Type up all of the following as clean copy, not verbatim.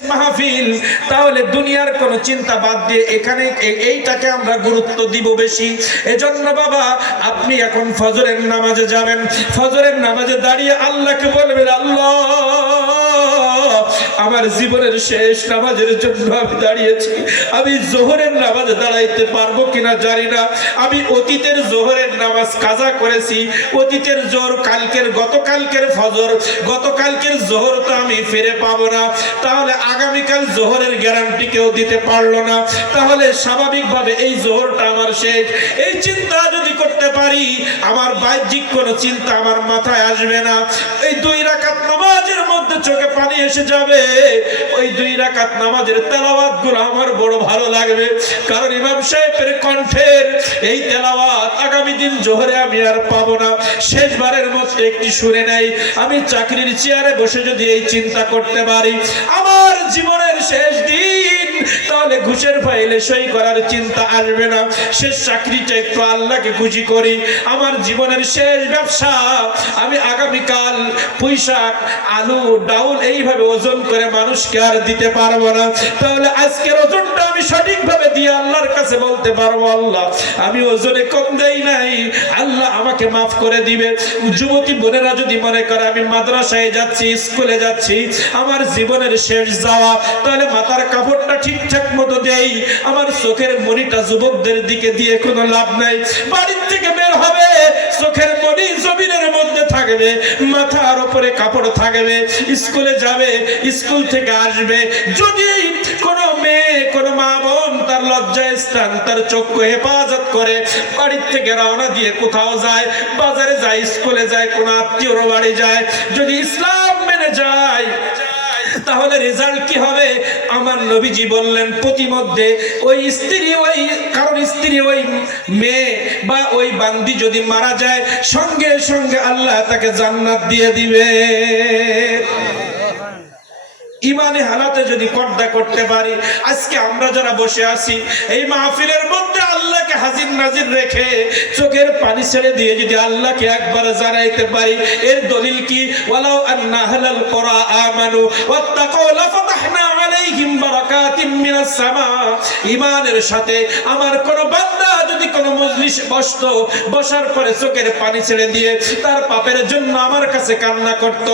মাহফিল, তাহলে দুনিয়ার কোন চিন্তা বাদ দিয়ে এখানে এইটাকে আমরা গুরুত্ব দিব বেশি। এজন্য বাবা আপনি এখন ফজরের নামাজে যাবেন, ফজরের নামাজে দাঁড়িয়ে আল্লাহকে বলবেন, আল্লাহ আমার জীবনের শেষ নামাজের জন্য আমি দাঁড়িয়েছি, আমি জোহরের নামাজে দাঁড়াইতে পারবো কিনা জানি না। আমি অতীতের জোহরের নামাজ কাজা করেছি, অতীতের জোহর গতকালকের ফজর, গতকালকের জোহর তো আমি ফিরে পাবো না, তাহলে আগামীকাল জোহরের গ্যারান্টি কেউ দিতে পারলো না, তাহলে স্বাভাবিকভাবে এই জোহরটা আমার শেষ। এই চিন্তা যদি করতে পারি, আমার বাহ্যিক কোনো চিন্তা আমার মাথায় আসবে না। এই 2 রাকাত নামাজের মধ্যে চোখে পানি এসে যাবে, ওই 2 রাকাত নামাজের তেলাওয়াত গুলো আমার বড় ভালো লাগবে, কারণ ইমাম সাহেবের কণ্ঠের এই তেলাওয়াত আগামী দিন জোহরে আমি আর পাবো না। শেষবারের মধ্যে একটি শুনে নেই, আমি চাকরির চেয়ারে বসে যদি এই চিন্তা করতে পারি আমার জীবনের শেষ দিন, তাহলে ঘুষের ফাইলে সই করার চিন্তা আসবে না। শেষ চাকরিটা একটু আল্লাহকে খুশি করি, আমার জীবনের শেষ ব্যবসা আমি আগামীকাল পুঁইশাক আলু ডাউল এইভাবে ওজন করে মানুষকে আর দিতে পারবো না, তাহলে আজকের ওজনটা আমি সঠিকভাবে দিয়ে আল্লাহর কাছে বলতে পারবো, আল্লাহ আমি ওজনে কম দেই নাই, আল্লাহ আমাকে মাফ করে দিবে। যুবতী বোনেরা যদি মনে করে আমি মাদ্রাসায় যাচ্ছি, স্কুলে যাচ্ছি, আমার জীবনের শেষ যাওয়া, তাহলে মাথার কাপড়টা ঠিকঠাক মতো দেই, আমার চোখের মণিটা যুবকদের দিকে দিয়ে কোনো লাভ নাই। বাড়ির থেকে বের হবে, চোখের মণি জমিনের মধ্যে থাকবে, মাথার উপরে কাপড় থাকবে, স্কুলে যাবে, স্কুল থেকে আসবে, যদি কোনো মেয়ে কোনো মা বোন তার লজ্জায় স্থান তার চক্ষু হেফাজত করে বাড়ির থেকে রওনা দিয়ে কোথাও যায়, বাজারে যায়, স্কুলে যায়, কোনো আত্মীয়র বাড়ি যায়, যদি ইসলাম মেনে যায়, তাহলে রেজাল্ট কি হবে? আমার নবীজি বললেন প্রতিমধ্যে ওই স্ত্রী, ওই কারণ স্ত্রী ওই মেয়ে বা ওই বান্দি যদি মারা যায়, সঙ্গে সঙ্গে আল্লাহ তাকে জান্নাত দিয়ে দিবে। ইমানে হালাতে যদি পর্দা করতে পারি, আজকে আমরা যারা বসে আছি এই মাহফিলের মধ্যে আল্লাহকে হাজির নাজির রেখে চোখের পানি ছেড়ে দিয়ে যদি আল্লাহকে একবার জানাইতে পারি, এর দলিল কি? ওয়ালাউ আন্না আহলাল কুরা আমানু ওয়াত্তাকু লাফাতাহনা আলাইহিম বারাকাতিম মিনাস সামা। ঈমানের সাথে আমার কোন বান্দা যদি কোন মজলিসে বসতো, বসার পরে চোখের পানি ছেড়ে দিয়ে তার পাপের জন্য আমার কাছে কান্না করত,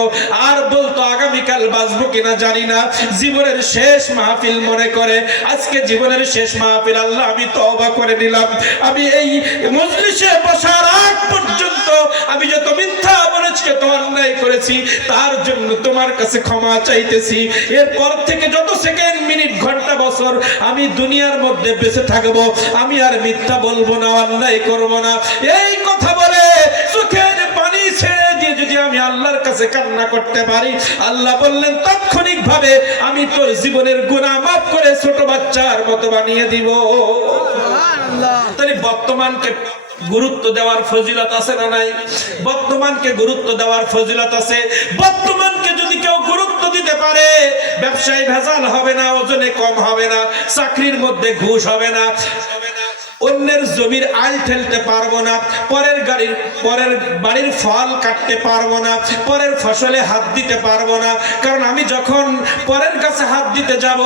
আর বলতো আগামীকাল বাঁচবো কিনা জানি না, জীবনের শেষ মাহফিল মনে করে, আজকে জীবনের শেষ মাহফিল, আল্লাহ আমি তওবা করে নিলাম, আমি এই মজলিসে বসার আগ পর্যন্ত আমি যত মিথ্যা বলেছি, যত অন্যায় করেছি, তার জন্য তোমার কাছে ক্ষমা চাইতেছি। এরপর থেকে যত সেকেন্ড, মিনিট, ঘন্টা, বছর আমি দুনিয়ার মধ্যে বেঁচে থাকবো, আমি আর মিথ্যা বলবো না, অন্যায় করবো না। এই কথা বলে চোখের পানি ছেড়ে দিয়ে যদি আমি আল্লাহর কাছে কান্না করতে পারি, আল্লাহ বললেন তাৎক্ষণিক ভাবে আমি তোর জীবনের গুনাহ মাফ করে ছোট বাচ্চার মতো বানিয়ে দিব। তাহলে বর্তমানকে গুরুত্ব দেওয়ার ফজিলত আছে না নাই? বর্তমানকে গুরুত্ব দেওয়ার ফজিলত আছে। বর্তমানকে যদি কেউ গুরুত্ব দিতে পারে, ব্যবসায় ভেজাল হবে না, ওজনে কম হবে না, চাকরির মধ্যে ঘুষ হবে না, অন্যের জমির আল ঠেলতে পারবো না, পরের বাড়ির ফল কাটতে পারবো না, পরের ফসলে হাত দিতে পারবো না। কারণ আমি যখন পরের কাছে হাত দিতে যাব,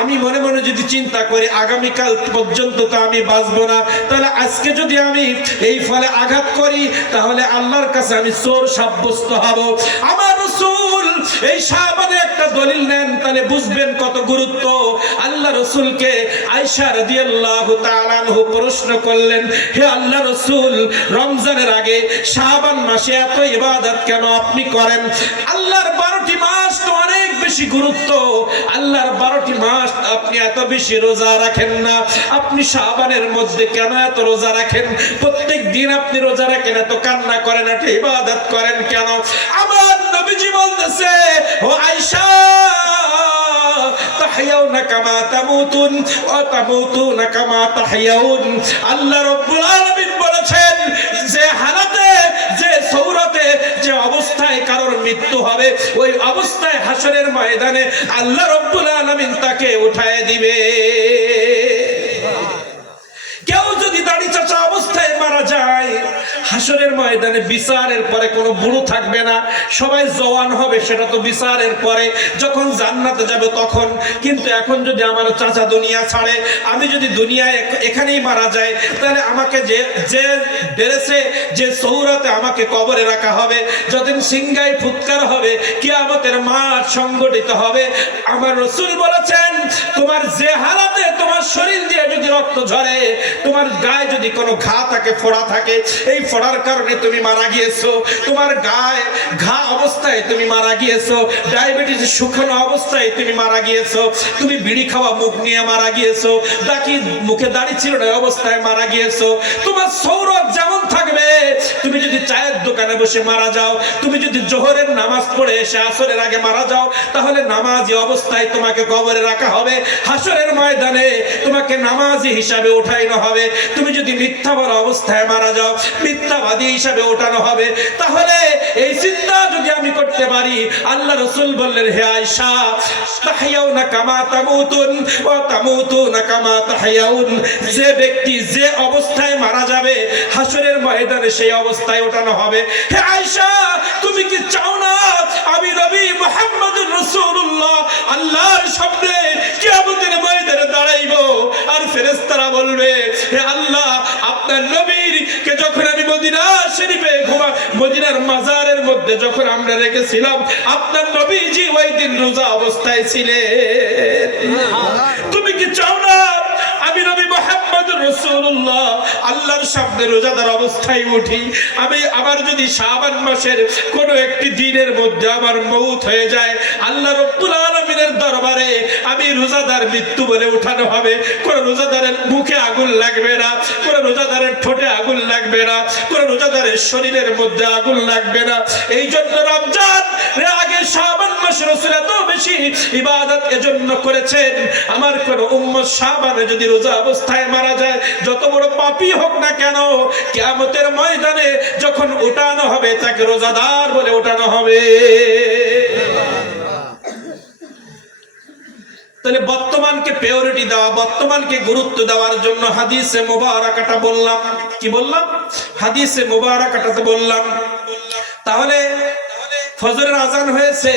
আমি মনে মনে যদি চিন্তা করি আগামীকাল পর্যন্ত তো আমি বাঁচবো না, তাহলে আজকে যদি আমি এই ফলে আঘাত করি, তাহলে আল্লাহর কাছে আমি চোর সাব্যস্ত হব। আমার রাসূল এই শাবানে একটা দলিল নেন, তাহলে বুঝবেন কত গুরুত্ব। আল্লাহ রাসূলকে আয়েশা রাদিয়াল্লাহু তাআলা আনহা প্রশ্ন করলেন, হে আল্লাহ রাসূল, রমজানের আগে শাবান মাসে এত ইবাদত কেন আপনি করেন? আল্লাহর 12টি মাস তো অনেক বেশি গুরুত্ব, আল্লাহর 12টি মাস আপনি এত বেশি রোজা রাখেন না, আপনি শাবানের মধ্যে কেন এত রোজা রাখেন? প্রত্যেক দিন আপনি রোজা রাখেন, এত কান্না করেন, এত ইবাদত করেন কেন? আমার নবীজি বলতেছে, ও আয়েশা, তাহইয়াউনা কামা তামুতুন ওয়া তামুতুনা কামা তাহইয়াউন। আল্লাহ রাব্বুল আলামিন বলেছেন, যে হালাতে, যে সূরাতে, যে অবস্থায় কারোর মৃত্যু হবে, ওই অবস্থায় হাসরের ময়দানে আল্লাহ রাব্বুল আলামিন তাকে উঠায় দিবে। কেউ যদি দাড়ি চাচা অবস্থায় মারা যায়, হাসরের ময়দানে বিচারের পরে কোনো বুড়ো থাকবে না, সবাই জওয়ান হবে, সেটা তো বিচারের পরে যখন জান্নাতে যাবে তখন। কিন্তু এখন যদি আমার চাচা দুনিয়া ছাড়ে, আমি যদি দুনিয়ায় এখানেই মারা যায়, তাহলে আমাকে যে যে ড্রেসে যে সৌরাতে আমাকে কবরে রাখা হবে, যতদিন সিংহায় ফুৎকার হবে, কিয়ামতের মাঠ সংগঠিত হবে। আমার রাসূল বলেছেন, তোমার যে হালাতে তোমার শরীর দিয়ে যদি রক্ত ঝরে, তোমার গায়ে যদি কোনো ঘা থাকে, ফোড়া থাকে, এই ফোড়ার কারণে তুমি মারা গিয়েছো, তোমার গায়ে ঘা অবস্থায় তুমি মারা গিয়েছো, ডায়াবেটিস শুকানো অবস্থায় তুমি মারা গিয়েছো, তুমি বিড়ি খাওয়া মুখ নিয়ে মারা গিয়েছো, দাকি মুখে দাড়ি ছিল না অবস্থায় মারা গিয়েছো, তোমার সৌরভ যেমন থাকবে, তুমি যদি চায়ের দোকানে বসে মারা যাও, তুমি যদি জোহরের নামাজ পড়ে এসে আসরের আগে মারা যাও, তাহলে নামাজি অবস্থায় তোমাকে কবরে রাখা হবে। হাসরের ময়দানে তোমাকে নামাজি হিসাবে উঠানো হবে। তুমি যদি মিথ্যা বলা অবস্থায় মারা যাও, মিথ্যাবাদী হিসাবে ওঠানো হবে। তাহলে এই চিন্তা যদি আমি করতে পারি, আল্লাহ রাসূল বললেন, হে আয়েশা, তাহইয়াউনা কামা তামুতুন ওয়া তামুতুনা কামা তাহইয়াউন, যে ব্যক্তি যে অবস্থায় মারা যাবে, হাসরের ময়দানে সেই অবস্থায় ওঠানো হবে। হে আয়েশা, তুমি কি চাও না আমি নবী মুহাম্মদুর রাসূলুল্লাহ আল্লাহর সামনে কিয়ামতের ময়দানে দাঁড়াইবো, আর ফেরেশতারা বলবে, হে আল্লাহ, আপনার নবীর কে যখন আমি মদিনা শরীফে মদিনার মাজারের মধ্যে যখন আমরা রেখেছিলাম, আপনার নবীজি ওই দিন রোজা অবস্থায় ছিলেন। তুমি কি চাও না আমি নবী মুহাম্মদুর রাসূলুল্লাহ আল্লাহর সামনে রোজাদার অবস্থায় উঠি? আমি আবার যদি শাবান মাসের কোন একটি দিনের মধ্যে আমার মউত হয়ে যায়, আল্লাহ রাব্বুল আলামিনের দরবারে আমি রোজাদার মৃত্যু বলে উঠানো হবে। কোন রোজাদারের মুখে আগুন লাগবে না, কোন রোজাদারের ঠোঁটে আগুন লাগবে না, কোন রোজাদারের শরীরের মধ্যে আগুন লাগবে না। এই জন্য রমজান আগে শাবান মাসে রাসূল এত বেশি ইবাদত এজন্য করেছেন, আমার কোন উম্মত শাবানে যদি রোজা অবস্থায় মারা যায়, যত বড় পাপী হোক না কেন, কিয়ামতের ময়দানে যখন উঠানো হবে, তাকে রোজাদার বলে উঠানো হবে। তাহলে বর্তমানকে প্রায়োরিটি দেওয়া, বর্তমানকে গুরুত্ব দেওয়ার জন্য হাদিসে মুবারাকাটা বললাম। কি বললাম? হাদিসে মুবারাকাটাতে বললাম। তাহলে ফজরের আজান হয়েছে,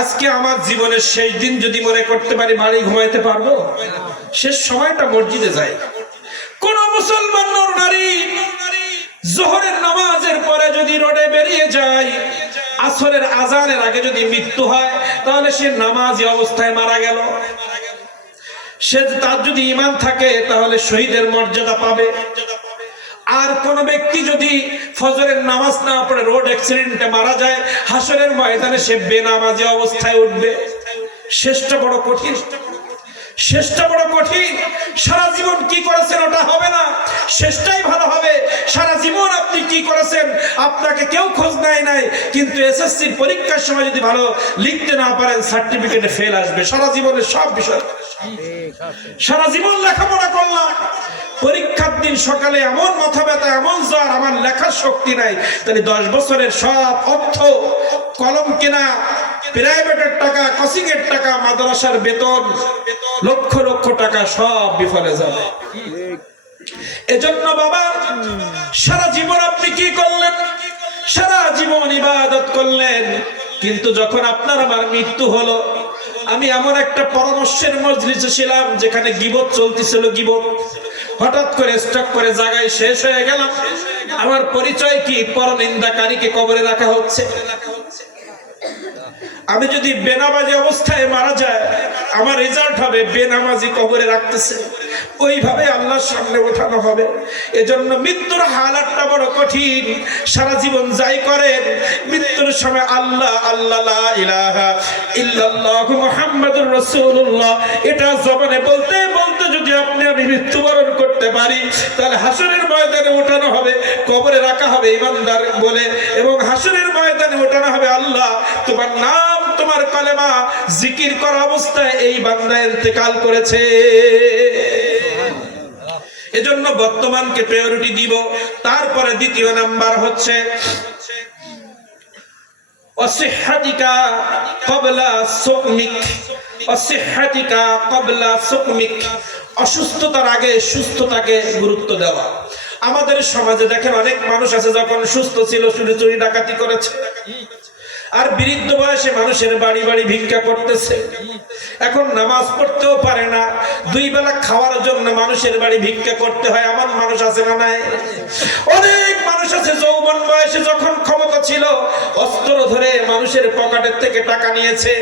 আজকে আমার জীবনের শেষ দিন যদি মনে করতে পারি বাড়ি ঘুমাইতে পারবো, শেষ সময়টা মসজিদে যাই। কোন মুসলমান নর নারী জোহরের নামাজের পরে যদি রোডে বেরিয়ে যায়, আসরের আজানের আগে যদি মৃত্যু হয়, তাহলে সে নামাজি অবস্থায় মারা গেল। সে তার যদি ঈমান থাকে, তাহলে শহীদের মর্যাদা পাবে। আর কোন ব্যক্তি যদি ফজরের নামাজ না পড়ে রোড অ্যাক্সিডেন্টে মারা যায়, হাসরের ময়দানে সে বেনামাজি অবস্থায় উঠবে। শেষটা বড় কঠিন, শেষটা বড় কঠিন। সারা জীবন কি করেছেন ওটা হবে না, শেষটাই ভালো হবে। সারা জীবন আপনি কি করেছেন আপনাকে কেউ খোঁজ নেয় নাই, কিন্তু এসএসসি পরীক্ষার সময় যদি ভালো লিখতে না পারেন, সার্টিফিকেটে ফেল আসবে। সারা জীবনের সব বিষয়, সারা জীবন লেখাপড়া করলাম, পরীক্ষার দিন সকালে এমন মাথা ব্যথা, এমন জ্বর, আমার লেখার শক্তি নাই, তাহলে 10 বছরের সব অর্থ, কলম কেনা, প্রাইভেটের টাকা, কোচিং এর টাকা, মাদ্রাসার বেতন, লক্ষ লক্ষ টাকা সব বিফলে যাবে। এজন্য বাবা, সারা জীবন আপনি কি করলেন? সারা জীবন ইবাদত করলেন, কিন্তু যখন আপনার আমার মৃত্যু হলো, আমি এমন একটা পরামর্শের মজলিসে ছিলাম যেখানে গীবত চলতেছিল, গীবত, হঠাৎ করে স্টক করে জায়গায় শেষ হয়ে গেলাম। আমার পরিচয় কি? পরনিন্দাকারীকে কবরে রাখা হচ্ছে। আমি যদি বেনামাজি অবস্থায় মারা যায়, আমার রেজাল্ট হবে বেনামাজি কবরে রাখতেছে। ওইভাবে আল্লাহর সামনে ওঠানো হবে। এজন্য মৃত্যুর হালাতটা বড় কঠিন। সারা জীবন যাই করেন, মৃত্যুর সময় আল্লাহ আল্লাহ লা ইলাহা ইল্লাল্লাহু মুহাম্মাদুর রাসূলুল্লাহ এটা জবানে বলতে বলতে যদি আপনি আমি মৃত্যুবরণ করতে পারি, তাহলে হাসরের ময়দানে ওঠানো হবে, কবরে রাখা হবে ঈমানদার বলে, এবং হাসরের ময়দানে ওঠানো হবে, আল্লাহ তোমার নাম, তোমার কালেমা জিকির করা অবস্থায় এই বান্দা ইন্তেকাল করেছে। এজন্য বর্তমানকে প্রায়োরিটি দিব। তারপরে দ্বিতীয় নাম্বার হচ্ছে অসিহ্হাতিকা ক্বাবলা সুকমিক, অসিহ্হাতিকা ক্বাবলা সুকমিক, অসুস্থতার আগে সুস্থতাকে গুরুত্ব দেওয়া। আমাদের সমাজে দেখেন অনেক মানুষ আছে যখন সুস্থ ছিল শুধু চুরি ডাকাতি করেছে, আর বৃদ্ধ বয়সে মানুষের বাড়ি বাড়ি ভিক্ষা করতেছে। এখন নামাজ পড়তেও পারে না, 2 বেলা খাওয়ার জন্য মানুষের বাড়ি ভিক্ষা করতে হয়। এমন মানুষ আছে না নাই? অনেক মানুষ আছে যৌবন বয়সে যখন ক্ষমতা ছিল অস্ত্র ধরে মানুষের পকেটের থেকে টাকা নিয়েছে,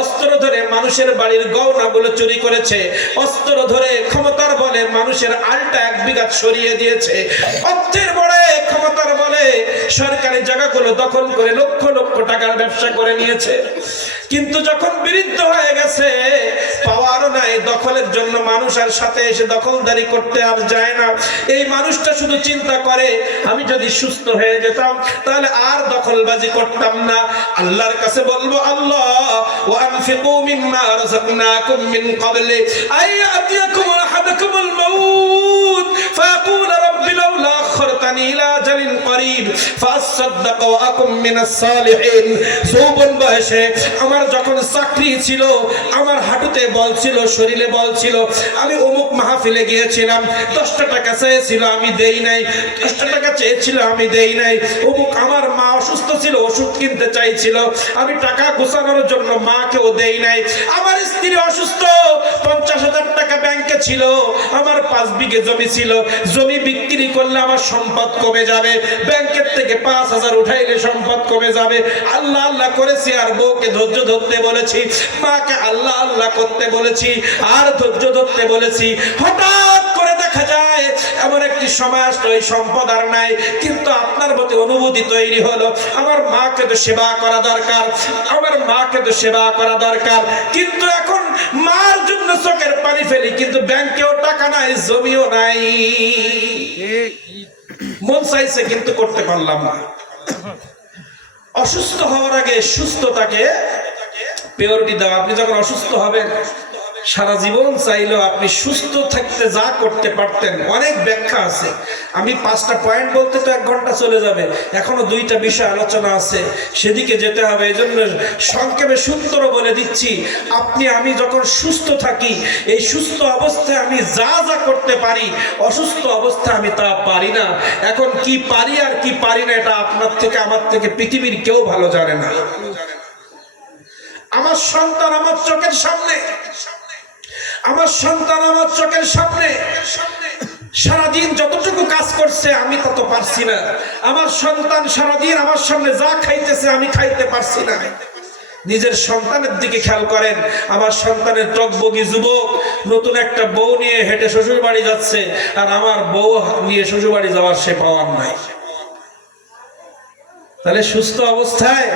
অস্ত্র ধরে মানুষের বাড়ির গয়নাগুলো চুরি করেছে, অস্ত্র ধরে ক্ষমতার বলে মানুষের আলটা 1 বিঘা সরিয়ে দিয়েছে, অর্থের বলে ক্ষমতার বলে সরকারি জায়গাগুলো দখল করে লক্ষ লক্ষ টাকার ব্যবসা করে নিয়েছে। কিন্তু যখন বৃদ্ধ হয়ে গেছে, পাওয়ারও নাই, দখলের জন্য মানুষ আর সাথে এসে দখলদারি করতে আর যায় না। এই মানুষটা শুধু চিন্তা করে আমি যদি সুস্থ হয়ে যেতাম তাহলে আর দখলবাজি করতাম না। আল্লাহর কাছে বলবো, আল্লাহ ওয়া আনফিকু মিম্মা রাযাকনাকুম মিন ক্বাবলি আইয়াতিয়াকুম আহাদাকুমুল মাউত ফায়াকুল রাব্বি লাউলা আখখারতানি ইলা আজালিন করিব ফাসাদদাক ওয়া আকুম মিনাস সালিহিন। যৌবন বয়সে আমার যখন চাকরি ছিল, আমার হাঁটুতে বল ছিল, শরীরে বল ছিল, আমি অমুক মাহফিলে গিয়েছিলাম, 10টা টাকা চেয়েছিল আমি দেই নাই, 10টা টাকা চেয়েছিল আমি দেই নাই। অমুক আমার মা অসুস্থ ছিল, ওষুধ কিনতে চাইছিল, আমি টাকা গোছানোর জন্য মাকেও দেই নাই। আমার স্ত্রী অসুস্থ, 50,000 টাকা ব্যাংকে ছিল, আমার 5 বিঘে জমি ছিল, জমি বিক্রি করলে আমার সম্পদ কমে যাবে, ব্যাংকের থেকে 5,000 উঠাইলে সম্পদ কমে যাবে। আল্লাহ আল্লাহ করেছি আর বউকে ধৈর্য ধরতে বলেছি, মাকে আল্লাহ আল্লাহ করতে বলেছি আর ধৈর্য ধরতে বলেছি। হঠাৎ করে দেখা যায় এমন একটি সময় আসলো এই সম্পদ আর নাই, কিন্তু আপনার প্রতি অনুভূতি তৈরি হলো আমার মাকে তো সেবা করা দরকার, আমার মাকে তো সেবা করা দরকার। কিন্তু এখন মার জন্য চোখের পানি ফেলি, কিন্তু ব্যাংকেও টাকা নাই, জমিও নাই, মন চাইছে কিন্তু করতে পারলাম না। অসুস্থ হওয়ার আগে সুস্থতাকে প্রায়োরিটি দাও। আপনি যখন অসুস্থ হবেন, সারা জীবন চাইলেও আপনি সুস্থ থাকতে যা করতে পারতেন, অনেক ব্যাখ্যা আছে। আমি 5টা পয়েন্ট বলতে তো 1 ঘন্টা চলে যাবে, এখনো 2টা বিষয় আলোচনা আছে, সেদিকে যেতে হবে। এই জন্য সংক্ষেপে সূত্র বলে দিচ্ছি, আপনি আমি যখন সুস্থ থাকি, এই সুস্থ অবস্থায় আমি যা যা করতে পারি, অসুস্থ অবস্থায় আমি তা পারি না। এখন কি পারি আর কি পারি না, এটা আপনার থেকে আমার থেকে পৃথিবীর কেউ ভালো জানে না। আমার সন্তান আমার চোখের সামনে, আমার সন্তান আমার চোখের সামনে সারাদিন যতটুকু কাজ করছে আমি তত পারছি না। আমার সন্তান সারাদিন আমার সামনে যা খাইতেছে আমি খাইতে পারছি না। নিজের সন্তানের দিকে খেয়াল করেন। আমার সন্তানের টকবগি যুবক নতুন একটা বউ নিয়ে হেঁটে শ্বশুর বাড়ি যাচ্ছে, আর আমার বউ নিয়ে শ্বশুর বাড়ি যাওয়ার সে পাওয়ার নাই। তাহলে সুস্থ অবস্থায়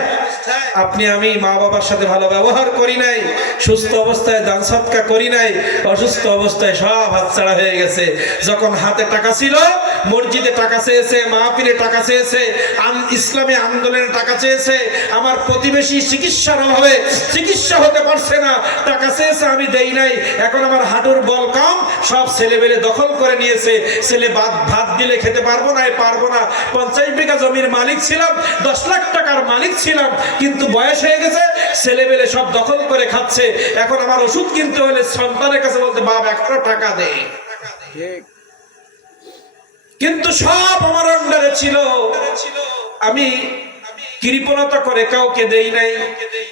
আপনি আমি মা বাবার সাথে ভালো ব্যবহার করি নাই, সুস্থ অবস্থায় দান সৎকার করি নাই, অসুস্থ অবস্থায় সব হাতছাড়া হয়ে গেছে। যখন হাতে টাকা ছিল, মসজিদে টাকা চেয়েছে, মাহফিলে টাকা চেয়েছে, ইসলামী আন্দোলনে টাকা চেয়েছে, আমার প্রতিবেশী চিকিৎসার অভাবে চিকিৎসা হতে পারছে না, টাকা চেয়েছে আমি দেই নাই। এখন আমার হাঁটুর বল কম, সব ছেলেবেলে দখল করে নিয়েছে। ছেলে ভাত দিলে খেতে পারবো না, 50 বিঘা জমির মালিক ছিলাম, 10 লাখ টাকার মালিক ছিলাম, কিন্তু বয়স হয়ে গেছে, ছেলেবেলে সব দখল করে খাচ্ছে। এখন আমার ওষুধ কিনতে হলে সন্তানের কাছে বলতে, বাপ 1 টাকা দে। কিন্তু সব আমার আন্ডারে ছিল, আমি কৃপণতা করে কাউকে দেই নাই।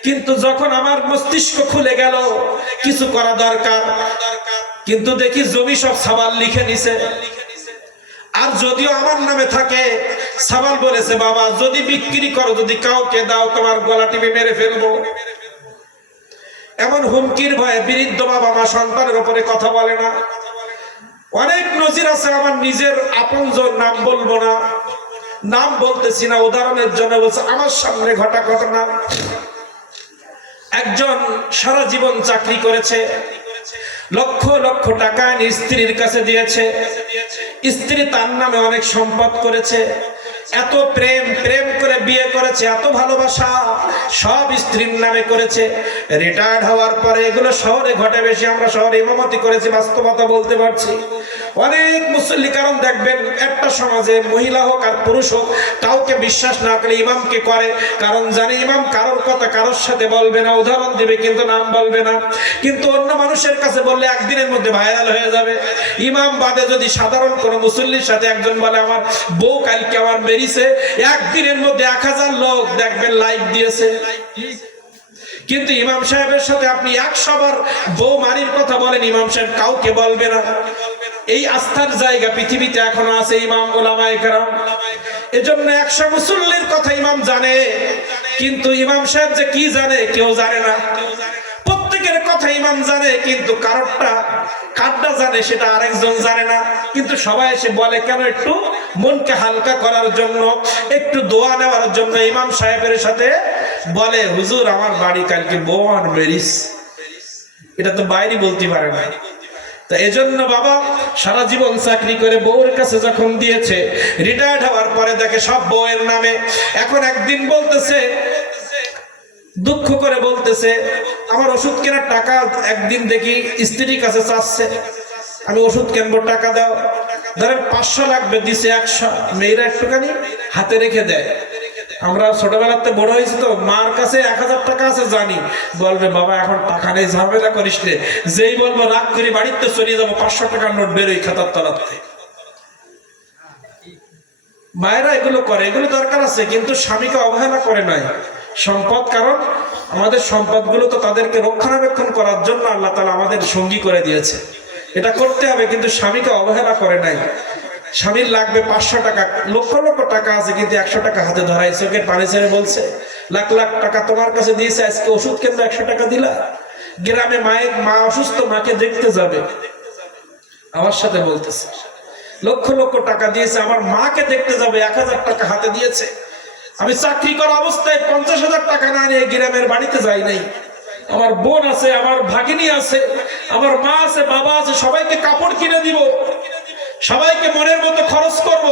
কিন্তু যখন আমার মস্তিষ্ক খুলে গেল কিছু করা দরকার, কিন্তু দেখি জমি সব সাবাল লিখে নিছে। আর যদিও আমার নামে থাকে, সাবাল বলেছে, বাবা যদি বিক্রি করো, যদি কাউকে দাও, তোমার গলা টিপে মেরে ফেলবো। এমন হুমকির ভয়ে বৃদ্ধ বাবা মা সন্তানের উপরে কথা বলে না। অনেক নজির আছে, আমার নিজের আপনজন, নাম বলবো না, নাম বলতেছি না, উদাহরণের জন্য বলছে। আমার সামনে ঘটা ঘটনা, একজন সারা জীবন চাকরি করেছে, লক্ষ লক্ষ টাকা স্ত্রীর কাছে দিয়েছে, স্ত্রী তার নামে অনেক সম্পদ করেছে, এত প্রেম করে বিয়ে করেছে, এত ভালোবাসা সব স্ত্রীর নামে করেছে। রিটায়ার্ড হওয়ার পরে এগুলো শহরে ঘটে বেশি, আমরা শহরে ইমামতি করেছি, বাস্তবতা বলতে পারছি। অনেক মুসল্লি, কারণ দেখবেন একটা সমাজে মহিলা হোক আর পুরুষ হোক, কাউকে বিশ্বাস না করে ইমামকে করে, কারণ জানে ইমাম কারোর কথা কারোর সাথে বলবে না, উদাহরণ দিবে কিন্তু নাম বলবে না। কিন্তু অন্য মানুষ মানুষের কাছে বললে একদিনের মধ্যে ভাইরাল হয়ে যাবে। ইমাম বাদে যদি সাধারণ কোনো মুসল্লির সাথে একজন বলে আমার বউ কালকে আমার মেরিছে, একদিনের মধ্যে 1000 লোক দেখবেন লাইক দিয়েছে। কিন্তু ইমাম সাহেবের সাথে আপনি 100 বার বউ মারির কথা বলেন, ইমাম সাহেব কাউকে বলবে না। এই আস্থার জায়গা পৃথিবীতে এখনো আছে ইমাম ওলামায়ে কেরাম। এজন্য 100 মুসল্লির কথা ইমাম জানে, কিন্তু ইমাম সাহেব যে কি জানে কেউ জানে না। প্রত্যেকের কথা ইমাম জানে, কিন্তু কারটা জানে সেটা আরেকজন জানে না। কিন্তু সবাই এসে বলে কেন? একটু মনকে হালকা করার জন্য, একটু দোয়া নেওয়ার জন্য ইমাম সাহেবের সাথে বলে হুজুর আমার বাড়ি কালকে বউ আর মেরিস। এটা তো বাইরে বলতে পারে না। তা এজন্য বাবা সারা জীবন চাকরি করে বউর কাছে যখন দিয়েছে, রিটায়ার্ড হওয়ার পরে দেখে সব বউয়ের নামে। এখন একদিন বলতেছে, দুঃখ করে বলতেছে আমার ওষুধ কেনার টাকা একদিন দেখি স্ত্রীর কাছে চাচ্ছে, আমি ওষুধ কিনবো টাকা দাও। ধরেন 500 লাগবে, দিছে 100। মেয়েরা একটুখানি হাতে রেখে দেয়। আমরা ছোটবেলাতে বড় হয়েছি তো, মার কাছে 1000 টাকা আছে জানি, বলবে বাবা এখন টাকা নেই, ঝামেলা করিস রে। যেই বলবো রাগ করে বাড়িতে চলে যাবো, 500 টাকার নোট বেরোই খাতার তলাতে। মায়েরা এগুলো করে, এগুলো দরকার আছে, কিন্তু স্বামীকে অবহেলা করে নাই। সম্পদ, কারণ আমাদের সম্পদগুলো তো তাদেরকে রক্ষণাবেক্ষণ করার জন্য আল্লাহ তাআলা আমাদের সঙ্গী করে দিয়েছে, এটা করতে হবে, কিন্তু স্বামীকে অবহেলা করে নাই। স্বামীর লাগবে 500 টাকা, লক্ষ লক্ষ টাকা আছে, কিন্তু 100 টাকা হাতে ধরাই চোখের পানি ছেড়ে বলছে লাখ লাখ টাকা তোমার কাছে দিয়েছে, আজকে ওষুধ কেন 100 টাকা দিলা? গ্রামে মা অসুস্থ, মাকে দেখতে যাবে, আমার সাথে বলতেছে লক্ষ লক্ষ টাকা দিয়েছে, আমার মাকে দেখতে যাবে, 1000 টাকা হাতে দিয়েছে। আমি চাকরি করা অবস্থায় 50,000 টাকা না নিয়ে গ্রামের বাড়িতে যাই নাই। আমার বোন আছে, আমার ভাগিনী আছে, আমার মা আছে, বাবা আছে, সবাইকে কাপড় কিনে দিব, সবাইকে মনের মতো খরচ করব,